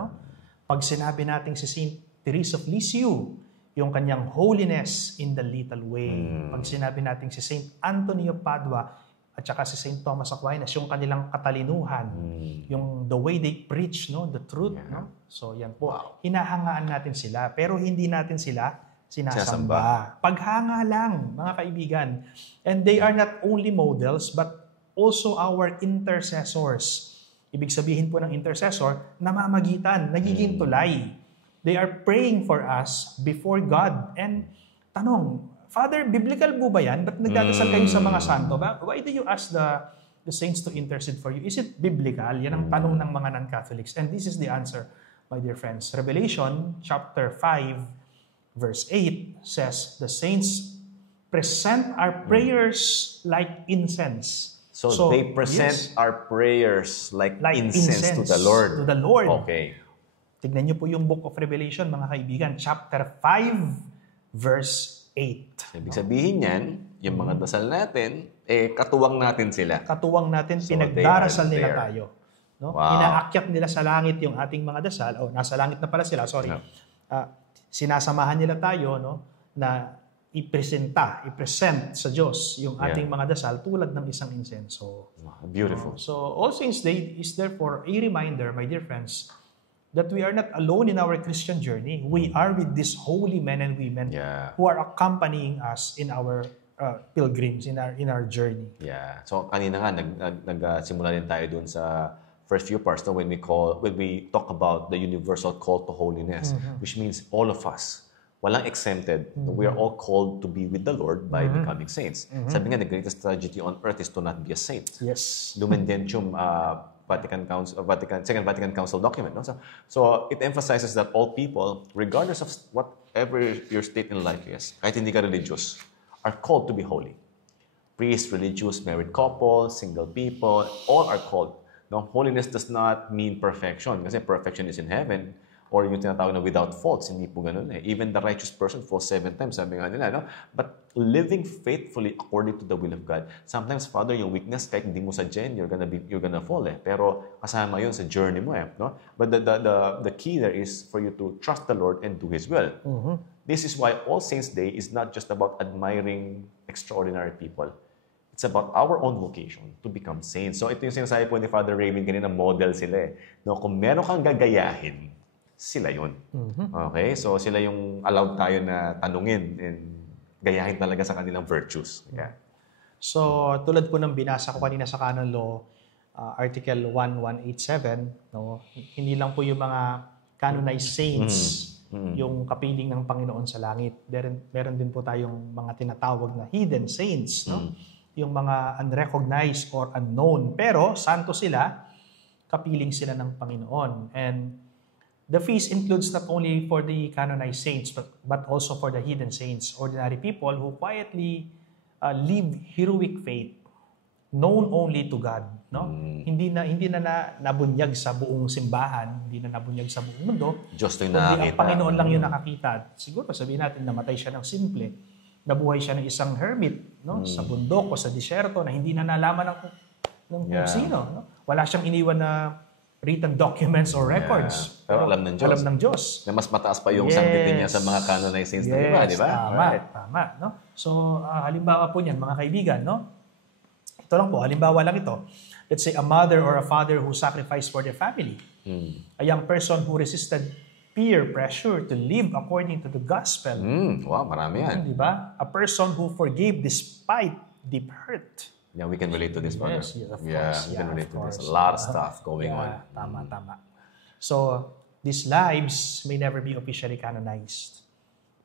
Pag sinabi natin si Saint Therese of Lisieux, yung kanyang holiness in the little way. Pag sinabi natin si Saint Anthony of Padua, at saka si St. Thomas Aquinas, yung kanilang katalinuhan, yung the way they preach, the truth. So yan po, hinahangaan natin sila, pero hindi natin sila sinasamba. Paghanga lang, mga kaibigan. And they are not only models, but also our intercessors. Ibig sabihin po ng intercessor, namamagitan, nagiging tulay. They are praying for us before God. And tanong, Father, biblical po ba yan? Ba't nagdadasal kayo sa mga santo? Why do you ask the saints to intercede for you? Is it biblical? Yan ang tanong ng mga non-Catholics. And this is the answer, my dear friends. Revelation chapter 5, verse 8 says, the saints present our prayers like incense. So they present our prayers like incense to the Lord. To the Lord. Okay. Tignan niyo po yung Book of Revelation, mga kaibigan, chapter 5, verse 8. Ibig sabihin yan, yung mga dasal natin, katuwang natin sila. Katuwang natin, So pinagdarasal they are nila there. tayo. No? Wow. Inaakyat nila sa langit yung ating mga dasal. Nasa langit na pala sila, sorry. No. Sinasamahan nila tayo, no, na i-present sa Diyos yung ating mga dasal tulad ng isang insenso. Beautiful. So, All Saints Day is therefore a reminder, my dear friends, that we are not alone in our Christian journey. We are with these holy men and women who are accompanying us in our pilgrims, in our journey. Yeah. So kanina nga nagsimula din tayo dun sa first few parts when we talk about the universal call to holiness, which means all of us, walang exempted. We are all called to be with the Lord by becoming saints. Sabi nga, the greatest tragedy on earth is to not be a saint. Yes. Lumen Gentium, Second Vatican Council document. No? So it emphasizes that all people, regardless of whatever your state in life is, kahit hindi ka religious, are called to be holy. Priests, religious, married couples, single people, all are called. No? Holiness does not mean perfection, kasi perfection is in heaven. Or yung tinatawag na without faults, hindi po ganun eh. Even the righteous person falls 7 times, sabi nga nila, no? But living faithfully according to the will of God. Sometimes, Father, yung weakness, kahit hindi mo sadyain, you're gonna fall eh. Pero kasama yun sa journey mo eh, no? But the key there is for you to trust the Lord and do His will. This is why All Saints Day is not just about admiring extraordinary people. It's about our own vocation to become saints. So ito yung sinasabi po ni Father Raymond, kanina model sila eh. No? Kung meron kang gagayahin, sila yun. Okay? So, sila yung allowed tayo na tanungin and gayahin talaga sa kanilang virtues. Yeah. So, tulad po ng binasa ko kanina sa Canon Law, Article 1187, no? Hindi lang po yung mga canonized saints yung kapiling ng Panginoon sa langit. Meron din po tayong mga tinatawag na hidden saints. No? Yung mga unrecognized or unknown. Pero, santo sila, kapiling sila ng Panginoon. And the feast includes not only for the canonized saints, but also for the hidden saints, ordinary people who quietly live heroic faith, known only to God. No? Hindi na nabunyag sa buong simbahan, hindi na nabunyag sa buong mundo. Diyos to yung Kundi nakakita. ang Panginoon lang yung nakakita. Siguro sabihin natin, namatay siya ng simple. Nabuhay siya ng isang hermit, no? Sa bundok o sa disyerto na hindi na nalaman ng kung sino. No? Wala siyang iniwan na written documents or records. Pero alam ng Diyos. Alam ng Diyos. Na mas mataas pa yung sanctity niya sa mga canonized saints na iba, di ba? Tama. No? So, halimbawa po niyan, mga kaibigan, no? Ito lang po, halimbawa lang ito. Let's say a mother or a father who sacrificed for their family. A young person who resisted peer pressure to live according to the gospel. Wow, marami yan. Di ba? A person who forgave despite deep hurt. Yeah, we can relate to this, brother. Yes, of Yeah, course. we can Yeah, relate of to this. course. A lot of stuff going on. Tama. So, these lives may never be officially canonized.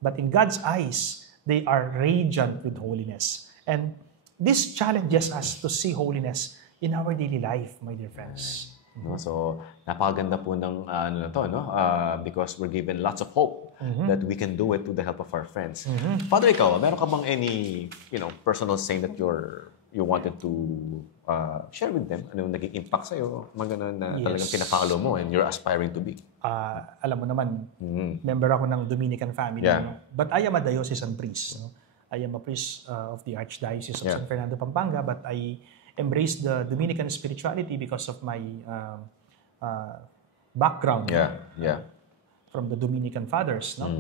But in God's eyes, they are radiant with holiness. And this challenges us to see holiness in our daily life, my dear friends. No? So, napakaganda po ng because we're given lots of hope that we can do it with the help of our friends. Father, ikaw, meron ka bang any personal saying that you wanted to share with them? Ano yung naging impact sa'yo? Mga ganun na talagang pina-follow mo and you're aspiring to be? Alam mo naman, member ako ng Dominican family. Yeah. No? But I am a diocesan priest. No? I am a priest of the Archdiocese of San Fernando, Pampanga, but I embraced the Dominican spirituality because of my background from the Dominican fathers. No?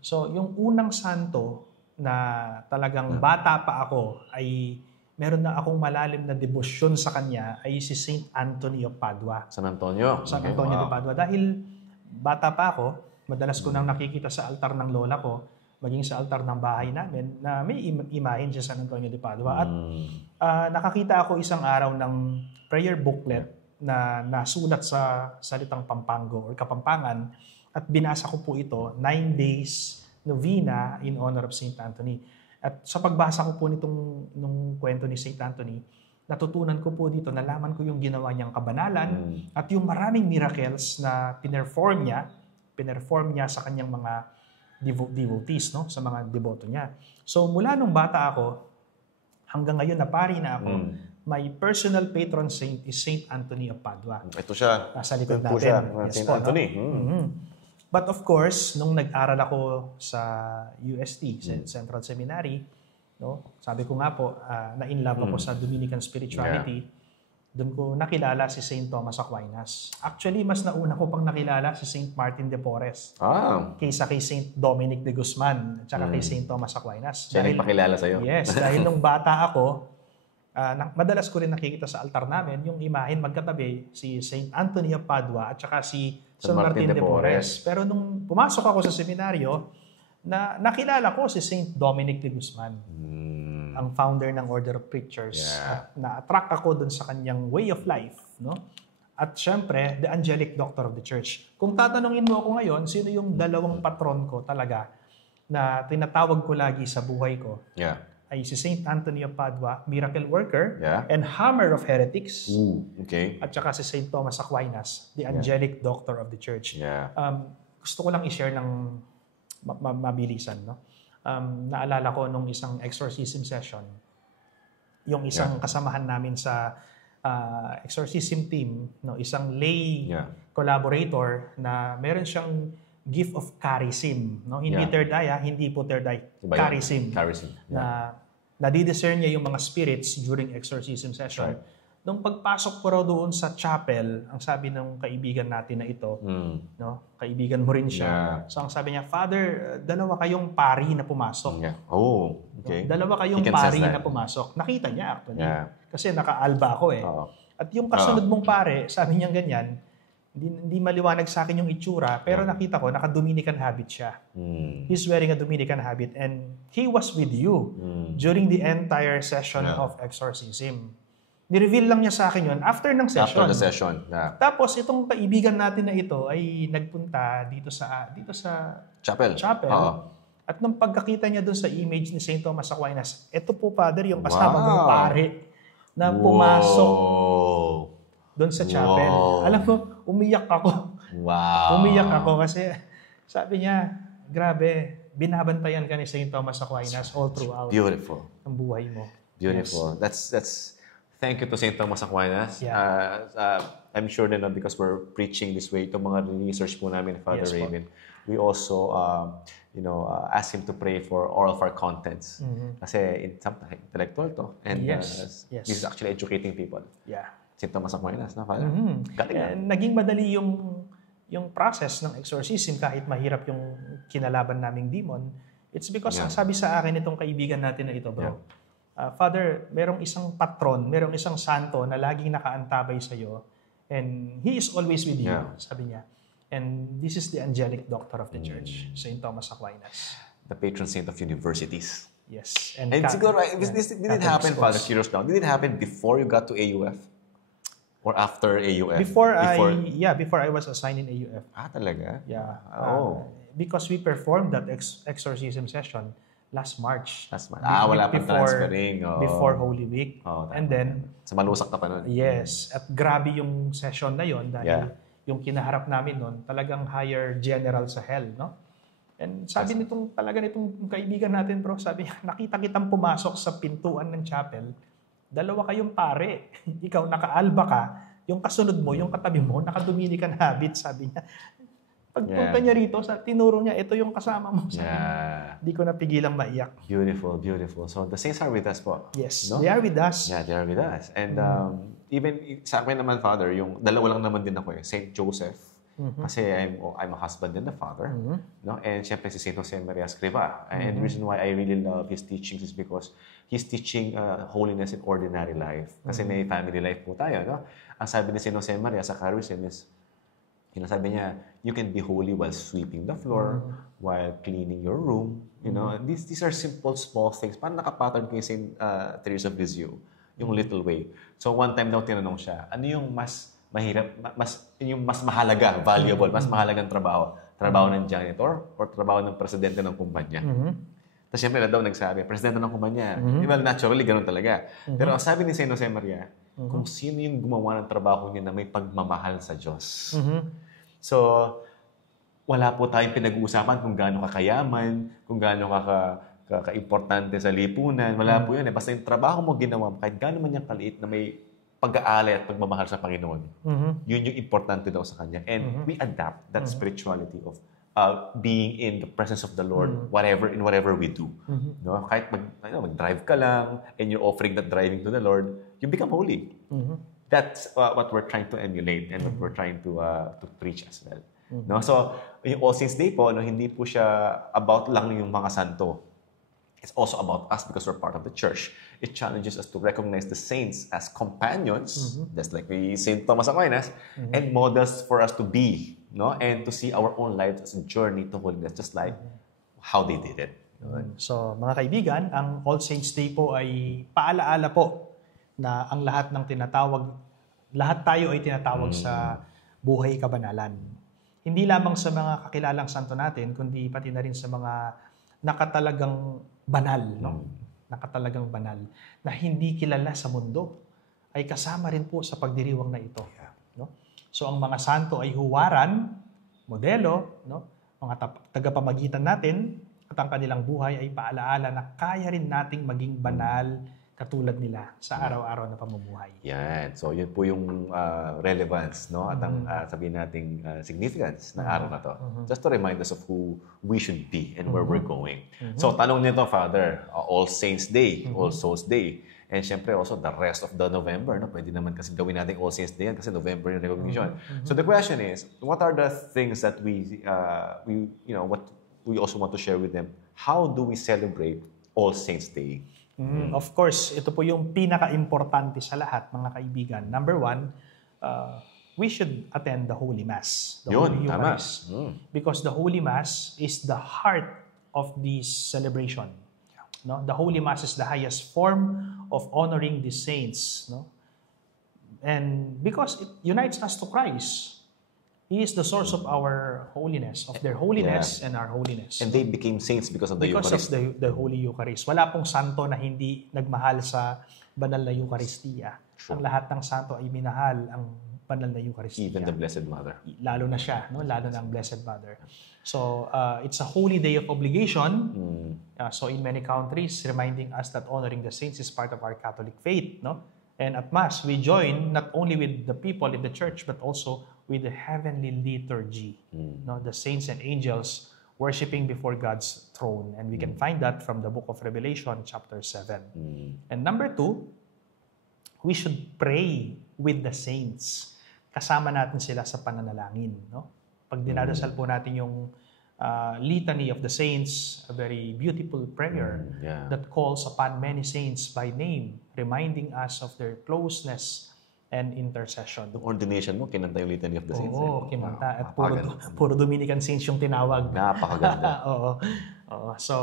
So, yung unang santo na talagang bata pa ako ay meron na akong malalim na debosyon sa kanya ay si Saint Anthony of Padua. San Antonio? San Antonio de Padua. Dahil bata pa ako, madalas ko nang nakikita sa altar ng lola ko, maging sa altar ng bahay namin, na may imahen siya San Antonio de Padua. At nakakita ako isang araw ng prayer booklet na nasulat sa salitang Pampango or Kapampangan at binasa ko po ito, 9 days novena in honor of Saint Anthony. At sa pagbasa ko po nung kwento ni Saint Anthony, natutunan ko po dito, nalaman ko yung ginawa niyang kabanalan at yung maraming miracles na pinerform niya sa kanyang mga devotees, no? Sa mga deboto niya. So mula nung bata ako, hanggang ngayon na pari na ako, my personal patron saint is Saint Anthony of Padua. Ito siya. Nasa likod Ito po natin. siya. Yes Saint po, Anthony. no? But of course, nung nag-aral ako sa UST, Central Seminary, no? Sabi ko nga po, na-in love ako sa Dominican spirituality. Doon ko nakilala si Saint Thomas Aquinas. Actually, mas nauna ko pang nakilala si Saint Martin de Porres kaysa kay Saint Dominic de Guzman at saka kay Saint Thomas Aquinas. Siya nagpakilala sa'yo. Yes, dahil nung bata ako, madalas ko rin nakikita sa altar namin yung imahen magkatabi, si Saint Anthony of Padua at saka si San Martin de Porres. Pero nung pumasok ako sa seminaryo, nakilala ko si Saint Dominic de Guzman, ang founder ng Order of Preachers. At na-attract ako dun sa kanyang way of life, no? At syempre, the angelic doctor of the church. Kung tatanungin mo ako ngayon, sino yung dalawang patron ko talaga na tinatawag ko lagi sa buhay ko? Ay si Saint Anthony of Padua, miracle worker, and hammer of heretics. Okay. At saka si Saint Thomas Aquinas, the angelic doctor of the church. Gusto ko lang i-share ng mabilisan, no? Naalala ko nung isang exorcism session, yung isang kasamahan namin sa exorcism team, no, isang lay collaborator na meron siyang gift of charism, no? Hindi third eye, hindi po third eye, charism. Na nadidiscern niya yung mga spirits during exorcism session. Nung pagpasok ko raw doon sa chapel, ang sabi ng kaibigan natin na ito, no, kaibigan mo rin siya. So ang sabi niya, Father, dalawa kayong pari na pumasok. Okay. Dalawa kayong pari na pumasok. Nakita niya actually. Kasi naka-alba ako eh. At yung kasunod mong pare, sabi niya ganyan, hindi maliwanag sa akin yung itsura, pero nakita ko, naka-Dominican habit siya. He's wearing a Dominican habit and he was with you during the entire session of exorcism. Ni-reveal lang niya sa akin yun after ng session. After the session, Tapos itong kaibigan natin na ito ay nagpunta dito sa chapel. At nung pagkakita niya doon sa image ni Saint Thomas Aquinas, ito po, Father, yung kasama mong pare na pumasok doon sa chapel. Alam mo, umiyak ako. Umiyak ako kasi sabi niya, grabe, binabantayan ka ni Saint Thomas Aquinas all throughout. Beautiful. Ang buhay mo. Beautiful. That's thank you to Saint Thomas Aquinas. I'm sure na because we're preaching this way, itong mga research po namin, Father Raymond, we also ask him to pray for all of our contents. Kasi intellectual to. And this is actually educating people. Saint Thomas Aquinas, na Father? Galing na. Naging madali yung process ng exorcism kahit mahirap yung kinalaban naming demon. It's because ang sabi sa akin itong kaibigan natin na ito, bro. Father, merong isang patron, merong isang santo na laging nakaantabay sa iyo and he is always with you, sabi niya. And this is the angelic doctor of the church, Saint Thomas Aquinas. The patron saint of universities. Yes. And siguro, did it happen, Father, curious now, did it happen before you got to AUF? Or after AUF? Before I was assigned in AUF. Talaga? Yeah. Because we performed that exorcism session last March. Wala pang transferring. Before Holy Week. And then, sa malusak ka pa nun. Yes. At grabe yung session na yon dahil yung kinaharap namin nun, talagang higher general sa hell, no? And sabi nitong kaibigan natin, bro, sabi niya, nakita kitang pumasok sa pintuan ng chapel, dalawa kayong pare. Ikaw, naka-alba ka, yung kasunod mo, yung katabi mo, naka-Dominican habit, sabi niya. Pagpunta niya rito, tinuro niya, ito yung kasama mo. Hindi ko napigilang maiyak. Beautiful, beautiful. So the saints are with us po. Yes, no? They are with us. Yeah, they are with us. And even sa akin naman, Father, yung dalawa lang naman din ako, Saint Joseph. Kasi I'm a husband and a father. No? And syempre si Saint Jose Maria Escriva. And the reason why I really love his teachings is because he's teaching holiness in ordinary life. Kasi may family life po tayo. No? Ang sabi ni Saint Jose Maria sa Charism is, sabi niya, you can be holy while sweeping the floor, while cleaning your room. These are simple, small things. Parang nakapattern kay Saint Teresa of Lisieux, yung little way. So one time daw tinanong siya, ano yung mas mahirap, yung mas mahalaga, valuable, mas mahalagang trabaho? Trabaho ng janitor or trabaho ng presidente ng kumpanya? Tapos siyempre na daw nagsabi, presidente ng kumpanya. Well, naturally, ganun talaga. Pero ang sabi ni Saint Jose Maria, kung sino yung gumawa ng trabaho niya na may pagmamahal sa Diyos. So, wala po tayong pinag-uusapan kung gaano kakayaman, kung gaano ka-importante sa lipunan. Wala po yun. Basta yung trabaho mo ginawa mo, kahit gaano man yung kaliit na may pag-aalay at pagmamahal sa Panginoon, yun yung importante daw sa Kanya. And we adapt that spirituality of being in the presence of the Lord, in whatever we do. No? Kahit mag-drive ka lang and you're offering that driving to the Lord, you become holy. That's what we're trying to emulate and what we're trying to preach as well. No? So, yung All Saints Day po, hindi po siya about lang yung mga santo. It's also about us because we're part of the church. It challenges us to recognize the saints as companions, just like Saint Thomas Aquinas, and models for us to be, no, and to see our own lives as a journey to holiness, just like how they did it. So, mga kaibigan, ang All Saints Day po ay paalaala po na ang lahat tayo ay tinatawag sa buhay kabanalan. Hindi lamang sa mga kakilalang santo natin, kundi pati na rin sa mga nakatalagang banal, no? Nakatalagang banal na hindi kilala sa mundo ay kasama rin po sa pagdiriwang na ito, no? So ang mga santo ay huwaran, modelo, no? Mga tagapamagitan natin at ang kanilang buhay ay paalaala na kaya rin nating maging banal katulad nila sa araw-araw na pamumuhay. Yan. So, yun po yung relevance, no? At ang sabihin nating significance ng araw na to. Just to remind us of who we should be and where we're going. So, tanong nito, Father, All Saints Day, All Souls Day, and syempre also the rest of the November, no? Pwede naman kasi gawin natin All Saints Day yan kasi November yung recognition. So, the question is, what are the things that what we also want to share with them? How do we celebrate All Saints Day? Of course, ito po yung pinaka-importante sa lahat, mga kaibigan. Number one, we should attend the Holy Mass, the Holy Eucharist. Because the Holy Mass is the heart of this celebration. No? The Holy Mass is the highest form of honoring the saints. No? And because it unites us to Christ, He is the source of our holiness, of their holiness and our holiness. And they became saints because of the Eucharist. Because of the Holy Eucharist. Wala pong santo na hindi nagmahal sa banal na Eucharistia. Ang lahat ng santo ay minahal ang banal na Eucharistia. Even the Blessed Mother. Lalo na siya, no? Lalo na ang Blessed Mother. So, it's a holy day of obligation. So, in many countries, reminding us that honoring the saints is part of our Catholic faith, no? And at Mass, we join not only with the people in the church, but also with the heavenly liturgy. No? The saints and angels worshiping before God's throne. And we can find that from the book of Revelation, chapter 7. And number 2, we should pray with the saints. Kasama natin sila sa pananalangin. No? Pag dinadasal po natin yung Litany of the Saints, a very beautiful prayer that calls upon many saints by name, reminding us of their closeness and intercession. Yung ordination mo, kinanta yung Litany of the Saints. Oo, kinanta. At puro Dominican saints yung tinawag. Napakaganda. Oo. So,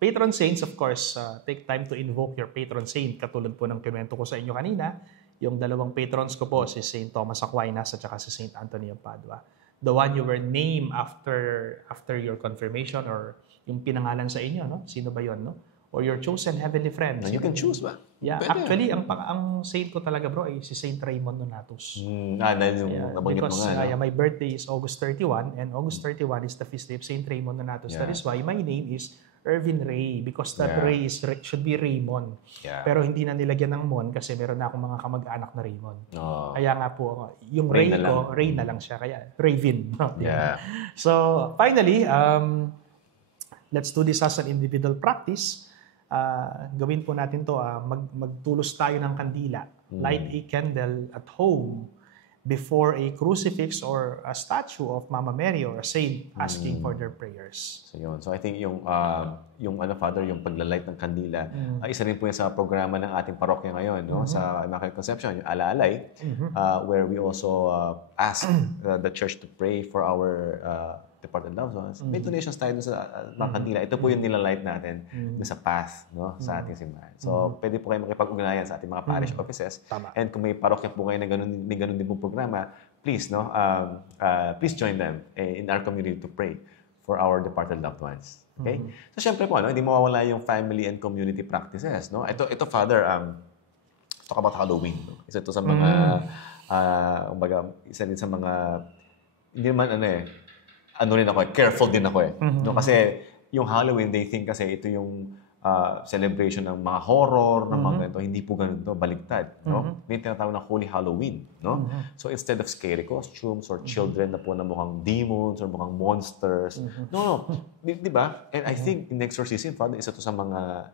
patron saints, of course, take time to invoke your patron saint. Katulad po ng kinuwento ko sa inyo kanina, yung dalawang patrons ko po, si Saint Thomas Aquinas at saka si Saint Anthony of Padua. The one you were named after your confirmation or yung pinangalan sa inyo, no? Sino ba yon, no? Or your chosen heavenly friend. You can choose ba? Yeah, pwede. Actually, ang saint ko talaga, bro, ay si Saint Raymond Nonatus. Dahil yung nabanggit mo nga. Because my birthday is August 31 and August 31 is the feast day of Saint Raymond Nonatus. That is why my name is Irvin Ray because that Ray should be Raymond. Pero hindi na nilagyan ng Mon kasi meron na akong mga kamag-anak na Raymond. Kaya nga po, yung Ray ko, Ray na lang siya. Kaya Ravin. So, finally, let's do this as an individual practice. Gawin po natin to, magtulos tayo ng kandila. Light a candle at home before a crucifix or a statue of Mama Mary or a saint asking for their prayers. So yun. So I think yung Father, yung paglalight ng kandila, isa rin po yan sa programa ng ating parokya ngayon, no? Sa Immaculate Conception, yung Alaalay, where we also ask the church to pray for our departed loved ones. May donations tayo dun sa mga kandila. Ito po yung nilalight natin dun sa path, no? Sa ating simbahan. So pwede po kayo makipag-ugnayan sa ating mga parish offices. Tama. And kung may parokya po kayo na may ganun din pong programa, please, no? Please join them in our community to pray for our departed loved ones. Okay? So syempre po, no? Hindi mawawala yung family and community practices, no? Ito Father, talk about Halloween. No? Isa ito sa mga, isa din sa mga, hindi naman ano rin ako, careful din ako eh. No, kasi yung Halloween, they think kasi ito yung celebration ng mga horror, ng mga ganito. Hindi po ganito, baligtad. No? May tinatawag na Holy Halloween. No? So instead of scary costumes or children na po na mukhang demons or mukhang monsters, no. Di ba? And I think in exorcism, Father, isa to sa mga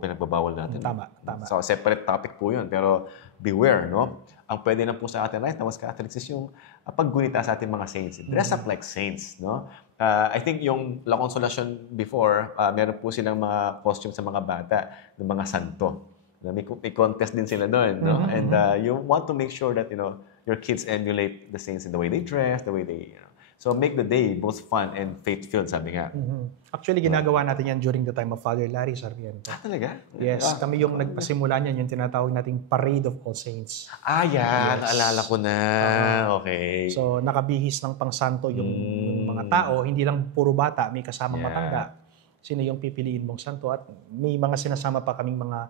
pinagbabawal natin. Tama. So separate topic po yun. Pero beware, no? Ang pwede na po sa atin right now as Catholics is yung paggunita sa ating mga saints. Dress up like saints, no? I think yung La Consolacion before, meron po silang mga costume sa mga bata ng mga santo. May contest din sila doon, no? And you want to make sure that, your kids emulate the saints in the way they dress, the way they, So make the day both fun and faith-filled, sabi nga. Actually, ginagawa natin yan during the time of Father Larry Sarmiento. Talaga? Yes, kami yung nagpasimula niyan, yung tinatawag nating Parade of All Saints. Yan. Naalala ko na. Okay. So, nakabihis ng pangsanto yung mga tao, hindi lang puro bata, may kasamang matanda. Sino yung pipiliin mong santo? At may mga sinasama pa kaming mga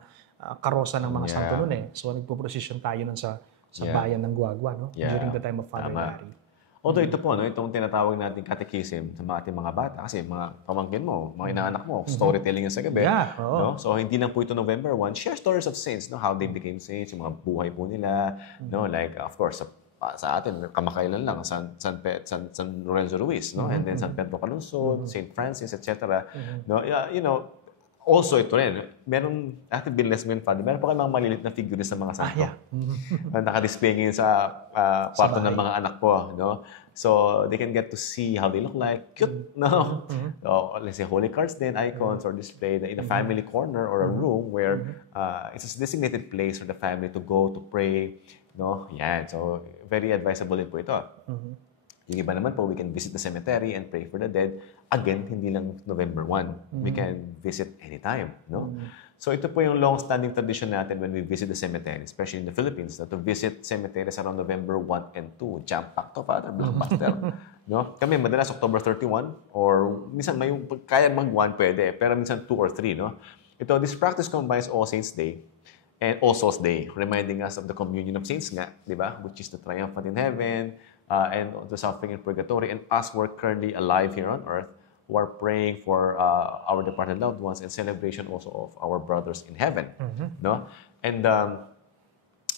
karosa ng mga santo nun eh. So, nagpo-procession tayo nun sa bayan ng Guagua, no? During the time of Father Larry. Although ito po, itong tinatawag natin catechism sa mga ating mga bata, kasi mga pamangkin mo, mga inaanak mo, storytelling yung sa gabi. No? So, hindi lang po ito November 1, share stories of saints, no? How they became saints, yung mga buhay po nila. No? Like, of course, sa atin, kamakailan lang, San Lorenzo Ruiz, no? And then San Pedro Calungsod, Saint Francis, etc. No? Also, ito rin, meron, after Billness Men Father, meron pa kayo mga malilit na figures sa mga santo. Naka-display ngayon sa kwarto ng mga anak ko. No? So, they can get to see how they look like. Cute, no? So, let's say, holy cards din, icons, or displayed in a family corner or a room where it's a designated place for the family to go to pray. No? Yan. So, very advisable din po ito. Yung iba naman po, we can visit the cemetery and pray for the dead. Again, hindi lang November 1. We can visit anytime, no? So ito po yung long-standing tradition natin when we visit the cemetery, especially in the Philippines, to visit cemeteries around November 1 and 2. Jam-pack to, Father, blockbuster. No? Kami, madalas October 31, or minsan may kaya mag-1 pwede, pero minsan 2 or 3, no? This practice combines All Saints Day and All Souls Day, reminding us of the communion of saints nga, di ba? Which is the triumphant in heaven, and the suffering in purgatory, and us who are currently alive here on earth, who are praying for our departed loved ones, and celebration also of our brothers in heaven. No? And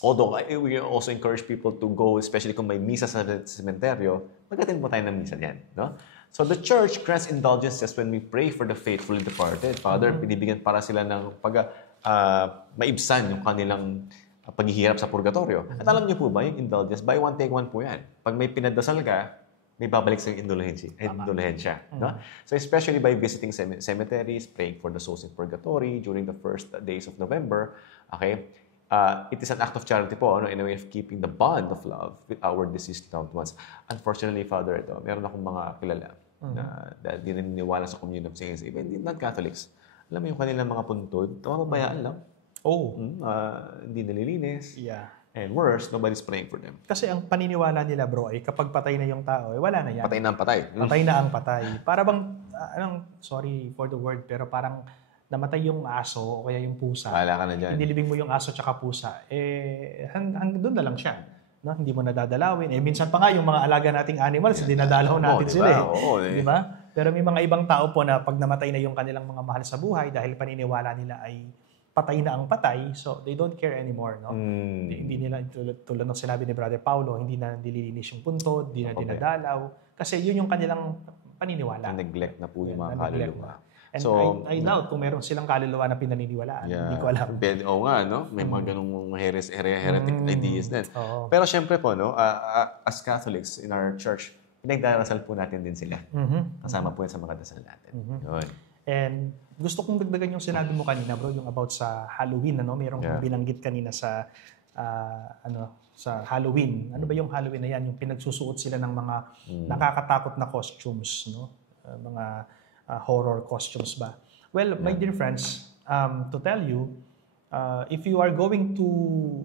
although we also encourage people to go, especially kung may misa sa sementeryo, mag-attend po tayo ng misa yan. No? So the church grants indulgences when we pray for the faithfully departed. Father, pinibigyan para sila ng maibsan yung kanilang paghihirap sa purgatorio. At alam niyo po ba, yung indulgence, buy one, take one po yan. Pag may pinadasal ka, may babalik sa indulhensya. No? So especially by visiting cemeteries, praying for the souls in purgatory during the first days of November, okay, it is an act of charity po, in a way of keeping the bond of love with our deceased loved ones. Unfortunately, Father, meron akong mga kilala na di naniniwala sa communion of saints, even not Catholics. Alam mo yung kanilang mga puntod, mapabayaan lang. Hindi nalilinis. And worse, nobody's praying for them. Kasi ang paniniwala nila, bro, ay kapag patay na yung tao, wala na yan. Patay na ang patay. Patay na ang patay. Para bang, sorry for the word, pero parang namatay yung aso o kaya yung pusa. Wala ka na dyan. Inilibing mo yung aso tsaka pusa, doon na lang siya. No? Hindi mo nadadalawin. Minsan pa nga yung mga alaga nating animals, dinadalaw natin sila. Diba? Pero may mga ibang tao po na pag namatay na yung kanilang mga mahal sa buhay dahil paniniwala nila ay patay na ang patay, so they don't care anymore, no? Hindi nila, tulad ng sinabi ni Brother Paulo, hindi na nililinis yung puntod, hindi na dinadalaw, kasi yun yung kanilang paniniwala. Neglect na po yung mga kaluluwa. And so, I doubt kung meron silang kaluluwa na pinaniniwalaan. Hindi ko alam. Oo nga, no? May mga ganung heretic ideas din. Pero syempre po, no, as Catholics in our church, pinagdarasal po natin din sila. Kasama po yan sa mga dasal natin. Yun. And gusto kong dagdagan yung sinabi mo kanina, bro, yung about sa Halloween, Mayroong binanggit kanina sa sa Halloween. Ano ba yung Halloween na yan? Yung pinagsusuot sila ng mga nakakatakot na costumes, no? Mga horror costumes ba? Well, my dear friends, to tell you, if you are going to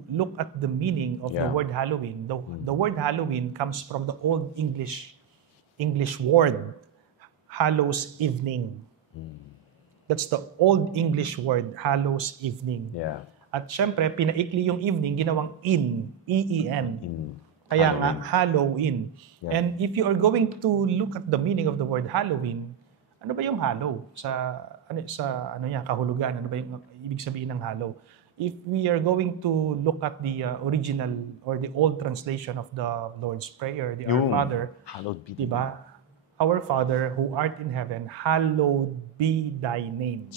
look at the meaning of the word Halloween, the word Halloween comes from the Old English word, Hallows Evening. That's the Old English word, Hallows Evening. At syempre, pinaikli yung evening, ginawang in, E-E-N. Kaya nga, Halloween. Yeah. And if you are going to look at the meaning of the word Halloween, ano ba yung hallow? Sa kahulugan, ano ba yung ibig sabihin ng hallow? If we are going to look at the original or the old translation of the Lord's Prayer, the Our Father, hallowed be di ba? Our Father who art in heaven, hallowed be thy name.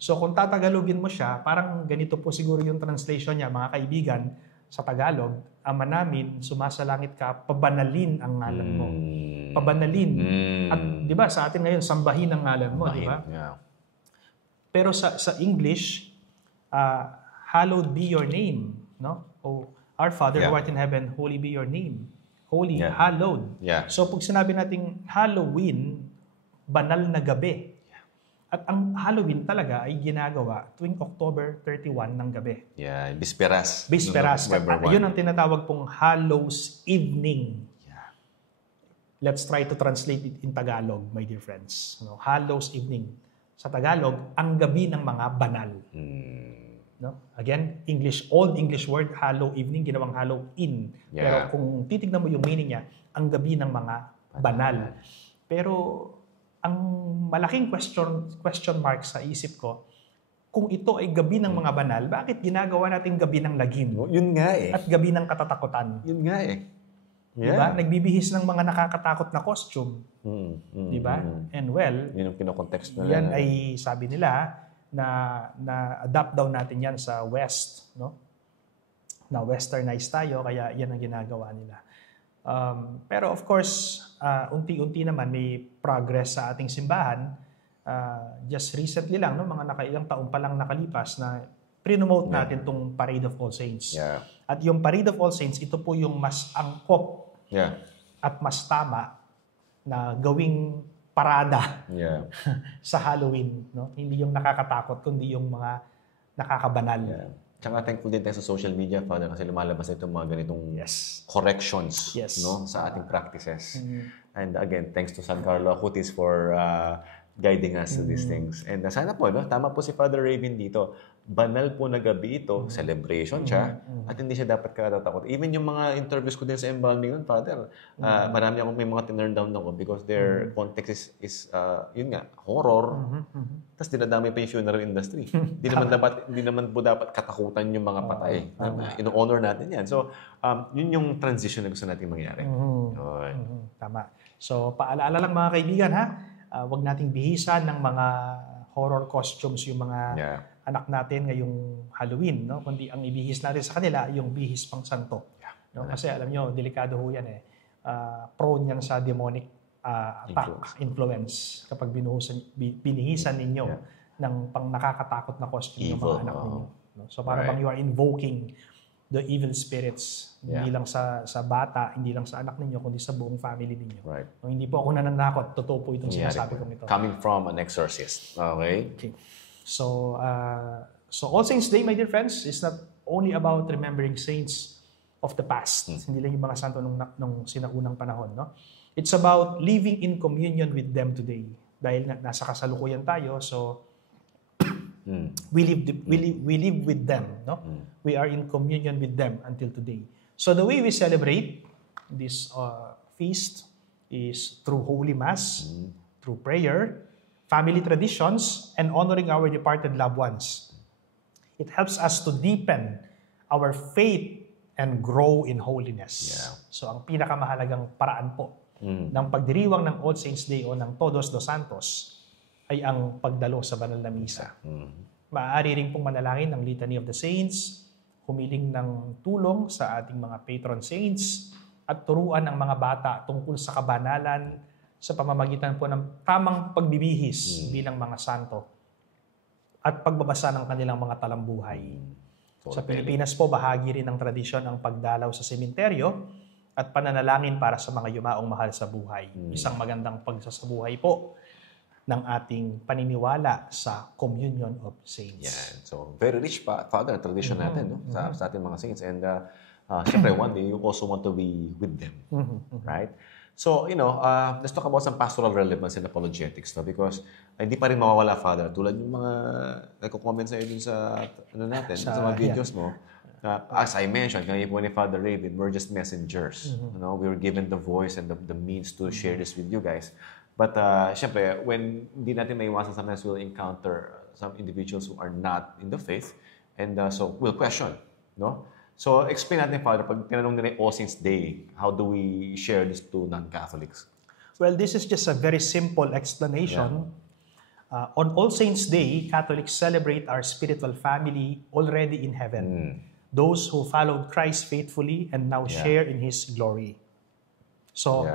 So kung tatagalogin mo siya, parang ganito po siguro yung translation niya, mga kaibigan, sa Tagalog, Ama namin, sumasalangit ka, pabanalin ang ngalan mo. Pabanalin. At di ba sa atin ngayon, sambahin ang ngalan mo, di ba? Yeah. Pero sa English, hallowed be your name, no? O our Father who art in heaven, holy be your name. Holy, hallowed. Yeah. So pag sinabi nating Halloween, banal na gabi. At ang Halloween talaga ay ginagawa tuwing October 31 ng gabi. Yeah, Bisperas. Bisperas. November 1. Yun ang tinatawag pong Hallows Evening. Yeah. Let's try to translate it in Tagalog, my dear friends. No? Hallows Evening. Sa Tagalog, ang gabi ng mga banal. No? Again, Old English word, Hallow Evening, ginawang Halloween. Yeah. Pero kung titignan mo yung meaning niya, ang gabi ng mga banal. Pero ang malaking question mark sa isip ko, kung ito ay gabi ng mga banal, bakit ginagawa natin gabi ng lagim? Yun nga eh. At gabi ng katatakutan? Yun nga eh. Diba? Nagbibihis ng mga nakakatakot na costume. Diba? And well, yun yung kinokontext na yan ay sabi nila na adapt daw natin yan sa West, no? Na westernized tayo, kaya yan ang ginagawa nila. Pero of course, unti-unti naman may progress sa ating simbahan. Just recently lang, no, mga nakailang taon pa lang nakalipas na pre-promote natin tong Parade of All Saints. Yeah. At yung Parade of All Saints, ito po yung mas angkop at mas tama na gawing parada sa Halloween. No? Hindi yung nakakatakot, kundi yung mga nakakabanal. Yeah. Tsaka thankful din tayo sa social media, Father, kasi lumalabas na itong mga ganitong corrections no, sa ating practices. And again, thanks to San Carlo Acutis for guiding us to these things. And sana po, no, tama po si Father Raven dito. Banal po na gabi ito, celebration siya, at hindi siya dapat katatakot. Even yung mga interviews ko din sa embalming nun, Father, marami akong may mga tinurn down ako because their context is yun nga, horror. Tapos dinadamay pa yung funeral industry. Hindi naman po dapat katakutan yung mga patay. Ino-honor natin yan. So, yun yung transition na gusto natin mangyari. Tama. So, paalaala lang mga kaibigan, ha? Wag nating bihisan ng mga horror costumes yung mga anak natin ngayong Halloween, no? Kundi ang ibihis natin sa kanila yung bihis pang santo. No? Kasi alam nyo, delikado ho yan eh. Prone yan sa demonic attack, influence kapag binihisan ninyo ng pang nakakatakot na costume ng mga anak ninyo. No? So para bang you are invoking the evil spirits, hindi lang sa bata, hindi lang sa anak ninyo, kundi sa buong family ninyo. Right. No, hindi po ako nananakot, totoo po itong sinasabi kong ito. Coming from an exorcist. Okay? So All Saints Day, my dear friends, is not only about remembering saints of the past. Hindi lang yung mga santo nung sinaunang panahon. No? It's about living in communion with them today. Dahil nasa kasalukuyan tayo, so we live with them. No? We are in communion with them until today. So the way we celebrate this feast is through Holy Mass, through prayer, family traditions, and honoring our departed loved ones. It helps us to deepen our faith and grow in holiness. So ang pinakamahalagang paraan po ng pagdiriwang ng All Saints Day o ng Todos los Santos ay ang pagdalo sa banal na misa. Maaari rin pong manalangin ng Litany of the Saints, humiling ng tulong sa ating mga patron saints, at turuan ang mga bata tungkol sa kabanalan sa pamamagitan po ng tamang pagbibihis bilang mga santo at pagbabasa ng kanilang mga talambuhay. Sa Pilipinas po, bahagi rin ng tradisyon ang pagdalaw sa sementeryo at pananalangin para sa mga yumaong mahal sa buhay. Isang magandang pagsasabuhay po ng ating paniniwala sa Communion of Saints. Yan. So, very rich Father, tradition natin no? sa ating mga saints. And syempre, one day, you also want to be with them. Right? So, let's talk about some pastoral relevance and apologetics, no? Because hindi pa rin mawawala, Father. Tulad yung mga nagko-comment sa'yo dun sa, natin, sa mga videos mo. As I mentioned, kaya po ni Father David, we're just messengers. You know, we were given the voice and the means to share this with you guys. But syempre, when hindi natin maiwasan, sometimes we'll encounter some individuals who are not in the faith, and so we'll question, no? So explain natin, Father, pag tinanong nila yung All Saints Day, how do we share this to non-Catholics? Well, this is just a very simple explanation. On All Saints Day, Catholics celebrate our spiritual family already in heaven. Those who followed Christ faithfully and now share in His glory. So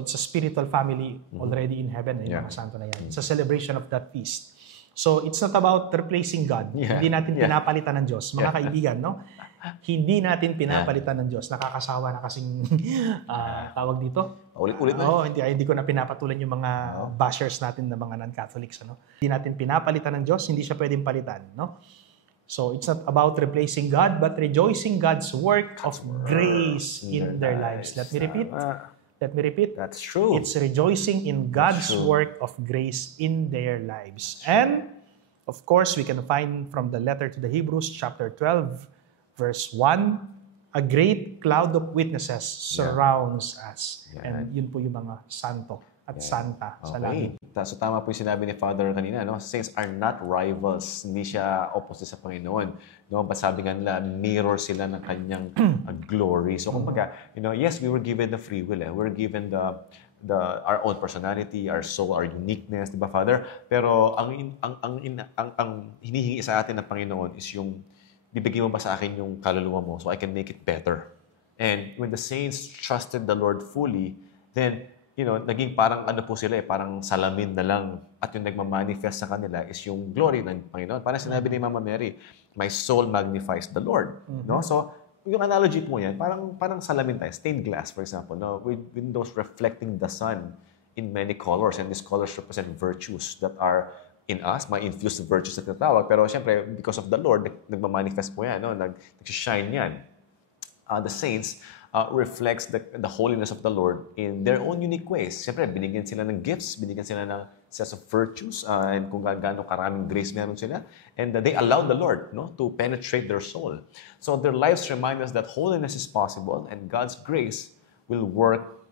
it's a spiritual family already in heaven. Yung mga santo na yan. It's a celebration of that feast. So it's not about replacing God. Hindi natin pinapalitan ng Diyos. Mga kaibigan, no? Hindi natin pinapalitan ng Diyos. Nakakasawa na kasing tawag dito. Ulit-ulit na. Hindi ko na pinapatulan yung mga bashers natin na mga non-Catholics. Ano? Hindi natin pinapalitan ng Diyos. Hindi siya pwedeng palitan. No? So it's not about replacing God, but rejoicing God's work of grace in their lives. Let me repeat. That's true. It's rejoicing in God's work of grace in their lives. And, of course, we can find from the letter to the Hebrews, chapter 12, verse 1, a great cloud of witnesses surrounds us. And yun po yung mga santo at santa sa langit. So tama po yung sinabi ni Father kanina, no? Saints are not rivals. Hindi siya opposite sa Panginoon. No? But sabi nga nila, mirror sila ng kanyang glory. So kumbaga, yes, we were given the free will. We're given our own personality, our soul, our uniqueness, di ba, Father? Pero ang hinihingi sa atin ng Panginoon is yung bibigyan mo ba sa akin yung kaluluwa mo so I can make it better. And when the saints trusted the Lord fully, then, naging parang po sila parang salamin na lang at yung nagmamanifest sa kanila is yung glory ng Panginoon. Parang sinabi ni Mama Mary, my soul magnifies the Lord. No? So, yung analogy po yan, parang salamin tayo, stained glass, for example, no? With windows reflecting the sun in many colors, and these colors represent virtues that are in us, mga infused virtues na tinatawag. Pero syempre, because of the Lord, nagmamanifest po yan, no? Nag-shine yan. The saints reflects the holiness of the Lord in their own unique ways. Syempre, binigyan sila ng gifts, binigyan sila ng sets of virtues, and kung gaano karaming grace meron sila. And they allow the Lord, no, to penetrate their soul. So their lives remind us that holiness is possible and God's grace will work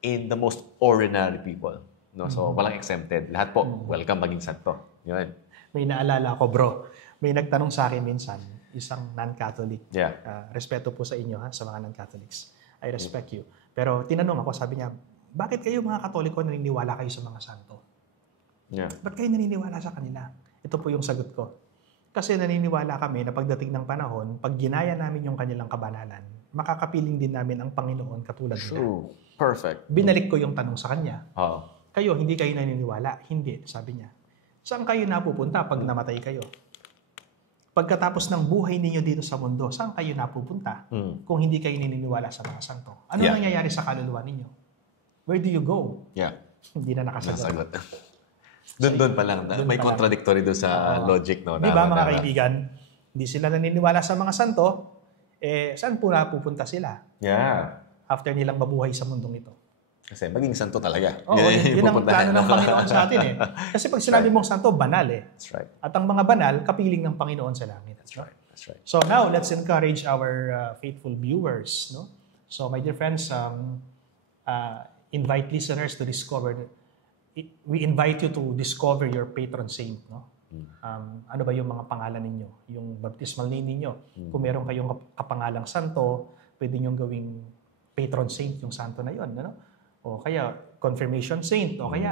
in the most ordinary people. No? So, walang exempted. Lahat po, welcome maging santo. Yun. May naalala ko, bro. May nagtanong sa akin minsan, isang non-Catholic. Respeto po sa inyo, sa mga non-Catholics. I respect you. Pero tinanong ako, sabi niya, bakit kayo mga Katoliko naniniwala kayo sa mga santo? Ba't kayo naniniwala sa kanila? Ito po yung sagot ko. Kasi naniniwala kami na pagdating ng panahon, pag ginaya namin yung kanilang kabanalan, makakapiling din namin ang Panginoon katulad nila. True. Perfect. Binalik ko yung tanong sa kanya. Kayo, hindi kayo naniniwala? Hindi, sabi niya. Saan kayo napupunta pag namatay kayo? Pagkatapos ng buhay ninyo dito sa mundo, saan kayo napupunta kung hindi kayo naniniwala sa mga santo? Ano nangyayari sa kaluluwa ninyo? Where do you go? Hindi na nakasagot. Doon pa lang. May contradictory doon sa logic. No? Di ba mga kaibigan? Hindi sila naniniwala sa mga santo, saan po napupunta sila? After nilang mabuhay sa mundong ito. Kasi maging santo talaga. Yun ang plano ng Panginoon sa atin Kasi pag sinabi mong santo, banal That's right. At ang mga banal, kapiling ng Panginoon sa langit. That's right. So now, let's encourage our faithful viewers. No? So my dear friends, invite listeners to discover. We invite you to discover your patron saint. No? Ano ba yung mga pangalan ninyo? Yung baptismal name ninyo. Kung meron kayong kapangalang santo, pwede nyo gawing patron saint yung santo na yun. Ano? O kaya confirmation saint, o kaya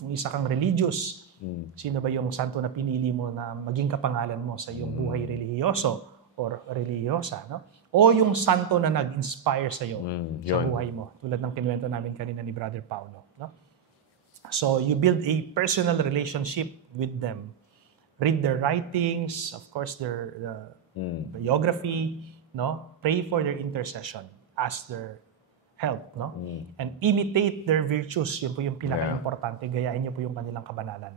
kung isa kang religious, sino ba yung santo na pinili mo na maging kapangalan mo sa iyong buhay relihiyoso or relihiyosa, no? O yung santo na nag-inspire sa iyo sa buhay mo, tulad ng kinuwento namin kanina ni Brother Paulo, no? So you build a personal relationship with them. Read their writings, of course their biography, no? Pray for their intercession, ask their help, no? And imitate their virtues. Yun po yung pinaka-importante. Gayahin niyo po yung kanilang kabanalan.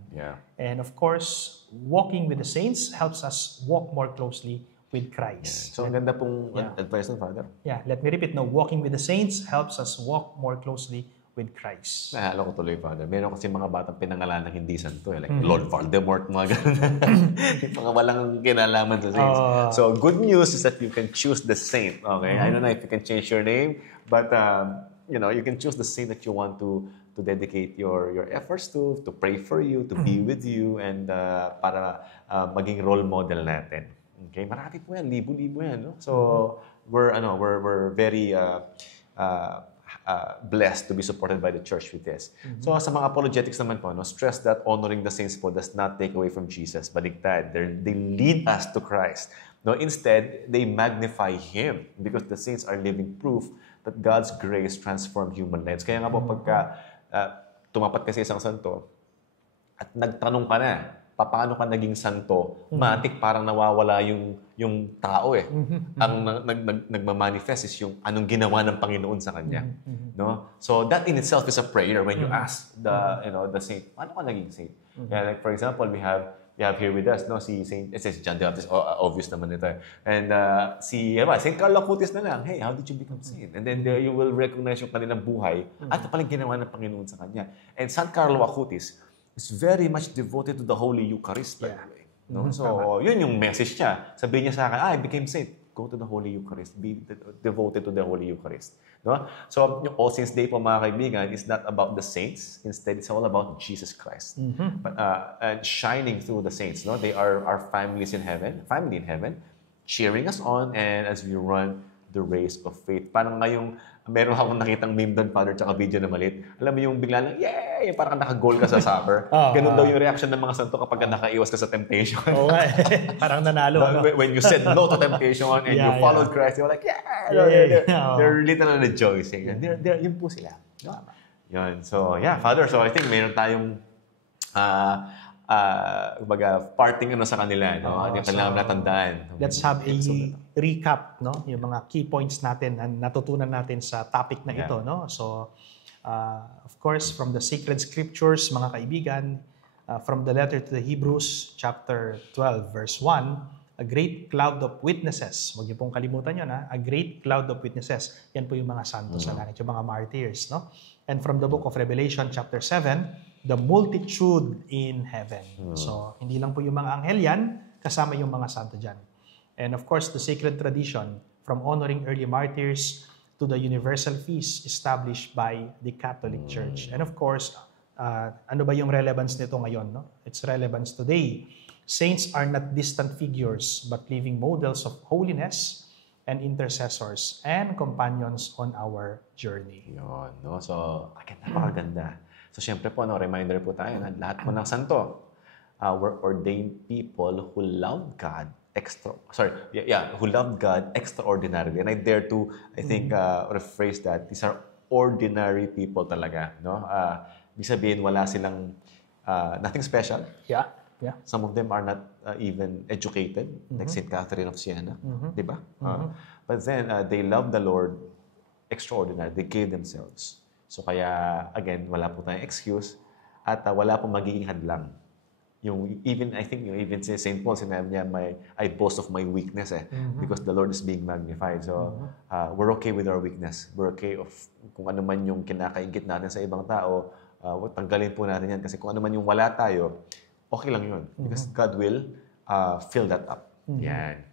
And of course, walking with the saints helps us walk more closely with Christ. So, ang ganda pong advice ng Father. Let me repeat. No, walking with the saints helps us walk more closely with Christ. Naalala ko tuloy, Father. Meron kasi mga batang pinangalan ng hindi santo. Like Lord Voldemort, mga ganun. Mga walang kinalaman sa saints. So, good news is that you can choose the saint. Okay? I don't know if you can change your name, but you can choose the saint that you want to dedicate your efforts to pray for you, to be with you, and para maging role model natin. Okay? Marami po yan. Libo-libo yan. No? So, we're very blessed to be supported by the church with this. So sa mga apologetics naman po, stress that honoring the saints po does not take away from Jesus. Baligtad, they lead us to Christ. No, instead, they magnify Him because the saints are living proof that God's grace transformed human lives. Kaya nga po pagka tumapat kasi isang santo at nagtanong ka na, paano ka naging santo, matik parang nawawala yung tao eh. Ang nagmamanifest is yung anong ginawa ng Panginoon sa kanya. No? So that in itself is a prayer when you ask the saint, paano ka naging saint? Yeah, like for example, we have here with us si Saint John the Baptist, obvious naman ito. And Saint Carlo Acutis na lang, hey, how did you become saint? And then you will recognize yung kanilang buhay at palang ginawa ng Panginoon sa kanya. And Saint Carlo Acutis is very much devoted to the Holy Eucharist, by the way. No? So, yun yung message niya. Sabihin niya sa akin, I became saint. Go to the Holy Eucharist. Be devoted to the Holy Eucharist. No? So, yung All Saints Day po, mga kaibigan, is not about the saints. Instead, it's all about Jesus Christ. But, and shining through the saints. No? They are our family in heaven, cheering us on, and as we run the race of faith. Parang ngayong, meron akong nakitang meme doon, Father, tsaka video na malit. Alam mo yung bigla lang, yay! Parang naka-goal ka sa soccer. Ganun daw yung reaction ng mga santo kapag nakaiwas ka sa temptation. Oo nga. Parang nanalo. When you said no to temptation and you followed Christ, you're like, they're literally rejoicing. And yun po sila. Yun. So, Father, so I think meron tayong parting sa kanila, no? Yung kailangan natandaan. Let's have a recap, no? Yung mga key points natin na natutunan natin sa topic na ito, no? So, of course, from the sacred scriptures, mga kaibigan, from the letter to the Hebrews, chapter 12, verse 1, a great cloud of witnesses. Huwag niyo pong kalimutan yun, ha? A great cloud of witnesses. Yan po yung mga santos sa langit, yung mga martyrs, no? And from the book of Revelation, chapter 7, the multitude in heaven. So, hindi lang po yung mga anghel yan, kasama yung mga santo dyan. And of course, the sacred tradition from honoring early martyrs to the universal feast established by the Catholic Church. And of course, ano ba yung relevance nito ngayon? No? Its relevance today. Saints are not distant figures, but living models of holiness and intercessors and companions on our journey. Yun, no? So, napakaganda. So, syempre po, reminder po tayo na lahat po ng santo were ordained people who loved God who loved God extraordinarily. And I dare to, rephrase that. These are ordinary people talaga, no? Ibig sabihin, wala silang nothing special. Yeah. Some of them are not even educated, like St. Catherine of Siena, di ba? But then, they love the Lord extraordinary. They gave themselves. So kaya, again, wala po tayong excuse at wala po magiging hadlang. Even St. Paul, sinabi niya, I boast of my weakness because the Lord is being magnified. So, we're okay with our weakness. We're okay of kung ano man yung kinakaingit natin sa ibang tao, tanggalin po natin yan kasi kung ano man yung wala tayo, okay lang yun. Because God will fill that up. Yan.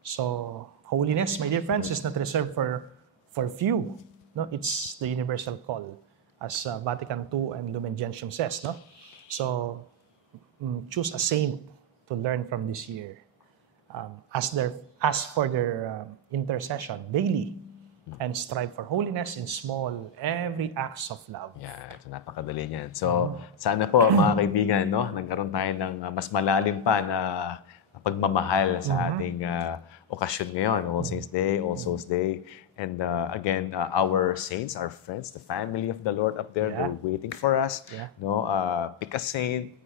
So, holiness, my dear friends, is not reserved for few. No, it's the universal call, as Vatican II and Lumen Gentium says. No, so choose a saint to learn from this year. Ask for their intercession daily, and strive for holiness in small every acts of love. Yeah, so napakadali niyan. So sana po mga kaibigan, no, nagkaroon tayo ng mas malalim pa na pagmamahal sa ating okasyon ngayon, All Saints Day, All Souls Day. And again, our saints, our friends, the family of the Lord up there, they're waiting for us. No, pick a saint,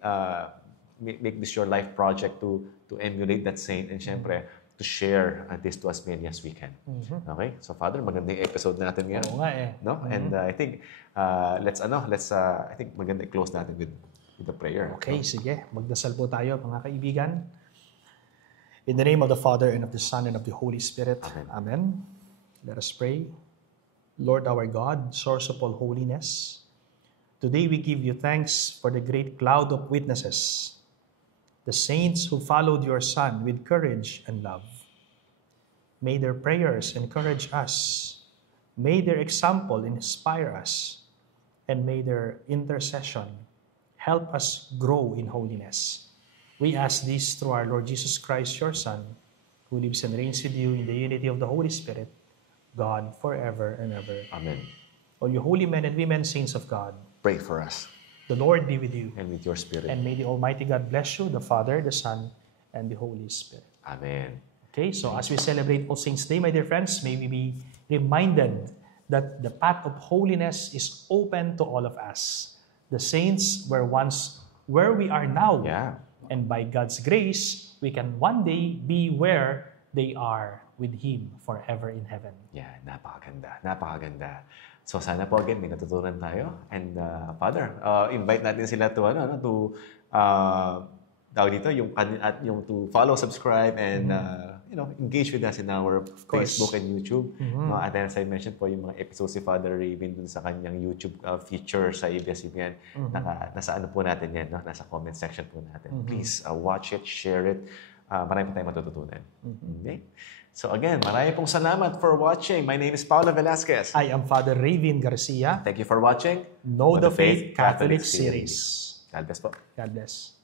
make this your life project to emulate that saint, and syempre to share this to as many as we can. Okay? So Father, maganda yung episode natin ngayon. Oo nga eh. No? And I think let's I think maganda i-close natin with the prayer. Okay, sige. Magdasal po tayo, mga kaibigan. In the name of the Father and of the Son and of the Holy Spirit. Amen. Let us pray. Lord our God, source of all holiness, today we give you thanks for the great cloud of witnesses, the saints who followed your Son with courage and love. May their prayers encourage us, may their example inspire us, and may their intercession help us grow in holiness. We ask this through our Lord Jesus Christ, your Son, who lives and reigns with you in the unity of the Holy Spirit, God, forever and ever. Amen. All you holy men and women, saints of God, Pray for us the Lord be with you. and with your spirit. And may the Almighty God bless you, the Father, the Son, and the Holy Spirit. Amen. Okay, so as we celebrate All Saints' Day, my dear friends, may we be reminded that the path of holiness is open to all of us. The saints were once where we are now. Yeah. And by God's grace, we can one day be where they are with Him forever in heaven. Yeah, napakaganda. Napakaganda. So sana po again, may natutunan tayo. And Father, invite natin sila to, tawag dito, yung to follow, subscribe, and engage with us in our course. Facebook and YouTube. And then, as I mentioned po, yung mga episodes si Father Raven dun sa kanyang YouTube feature sa ABS-CBN, nasa ano po natin yan, no? Nasa comment section po natin. Please watch it, share it. Marami po tayong matututunan. Okay? So again, marami pong salamat for watching. My name is Paulo Velasquez. I am Father Raven Garcia. Thank you for watching. Know the Faith Catholic Series. God bless po. God bless.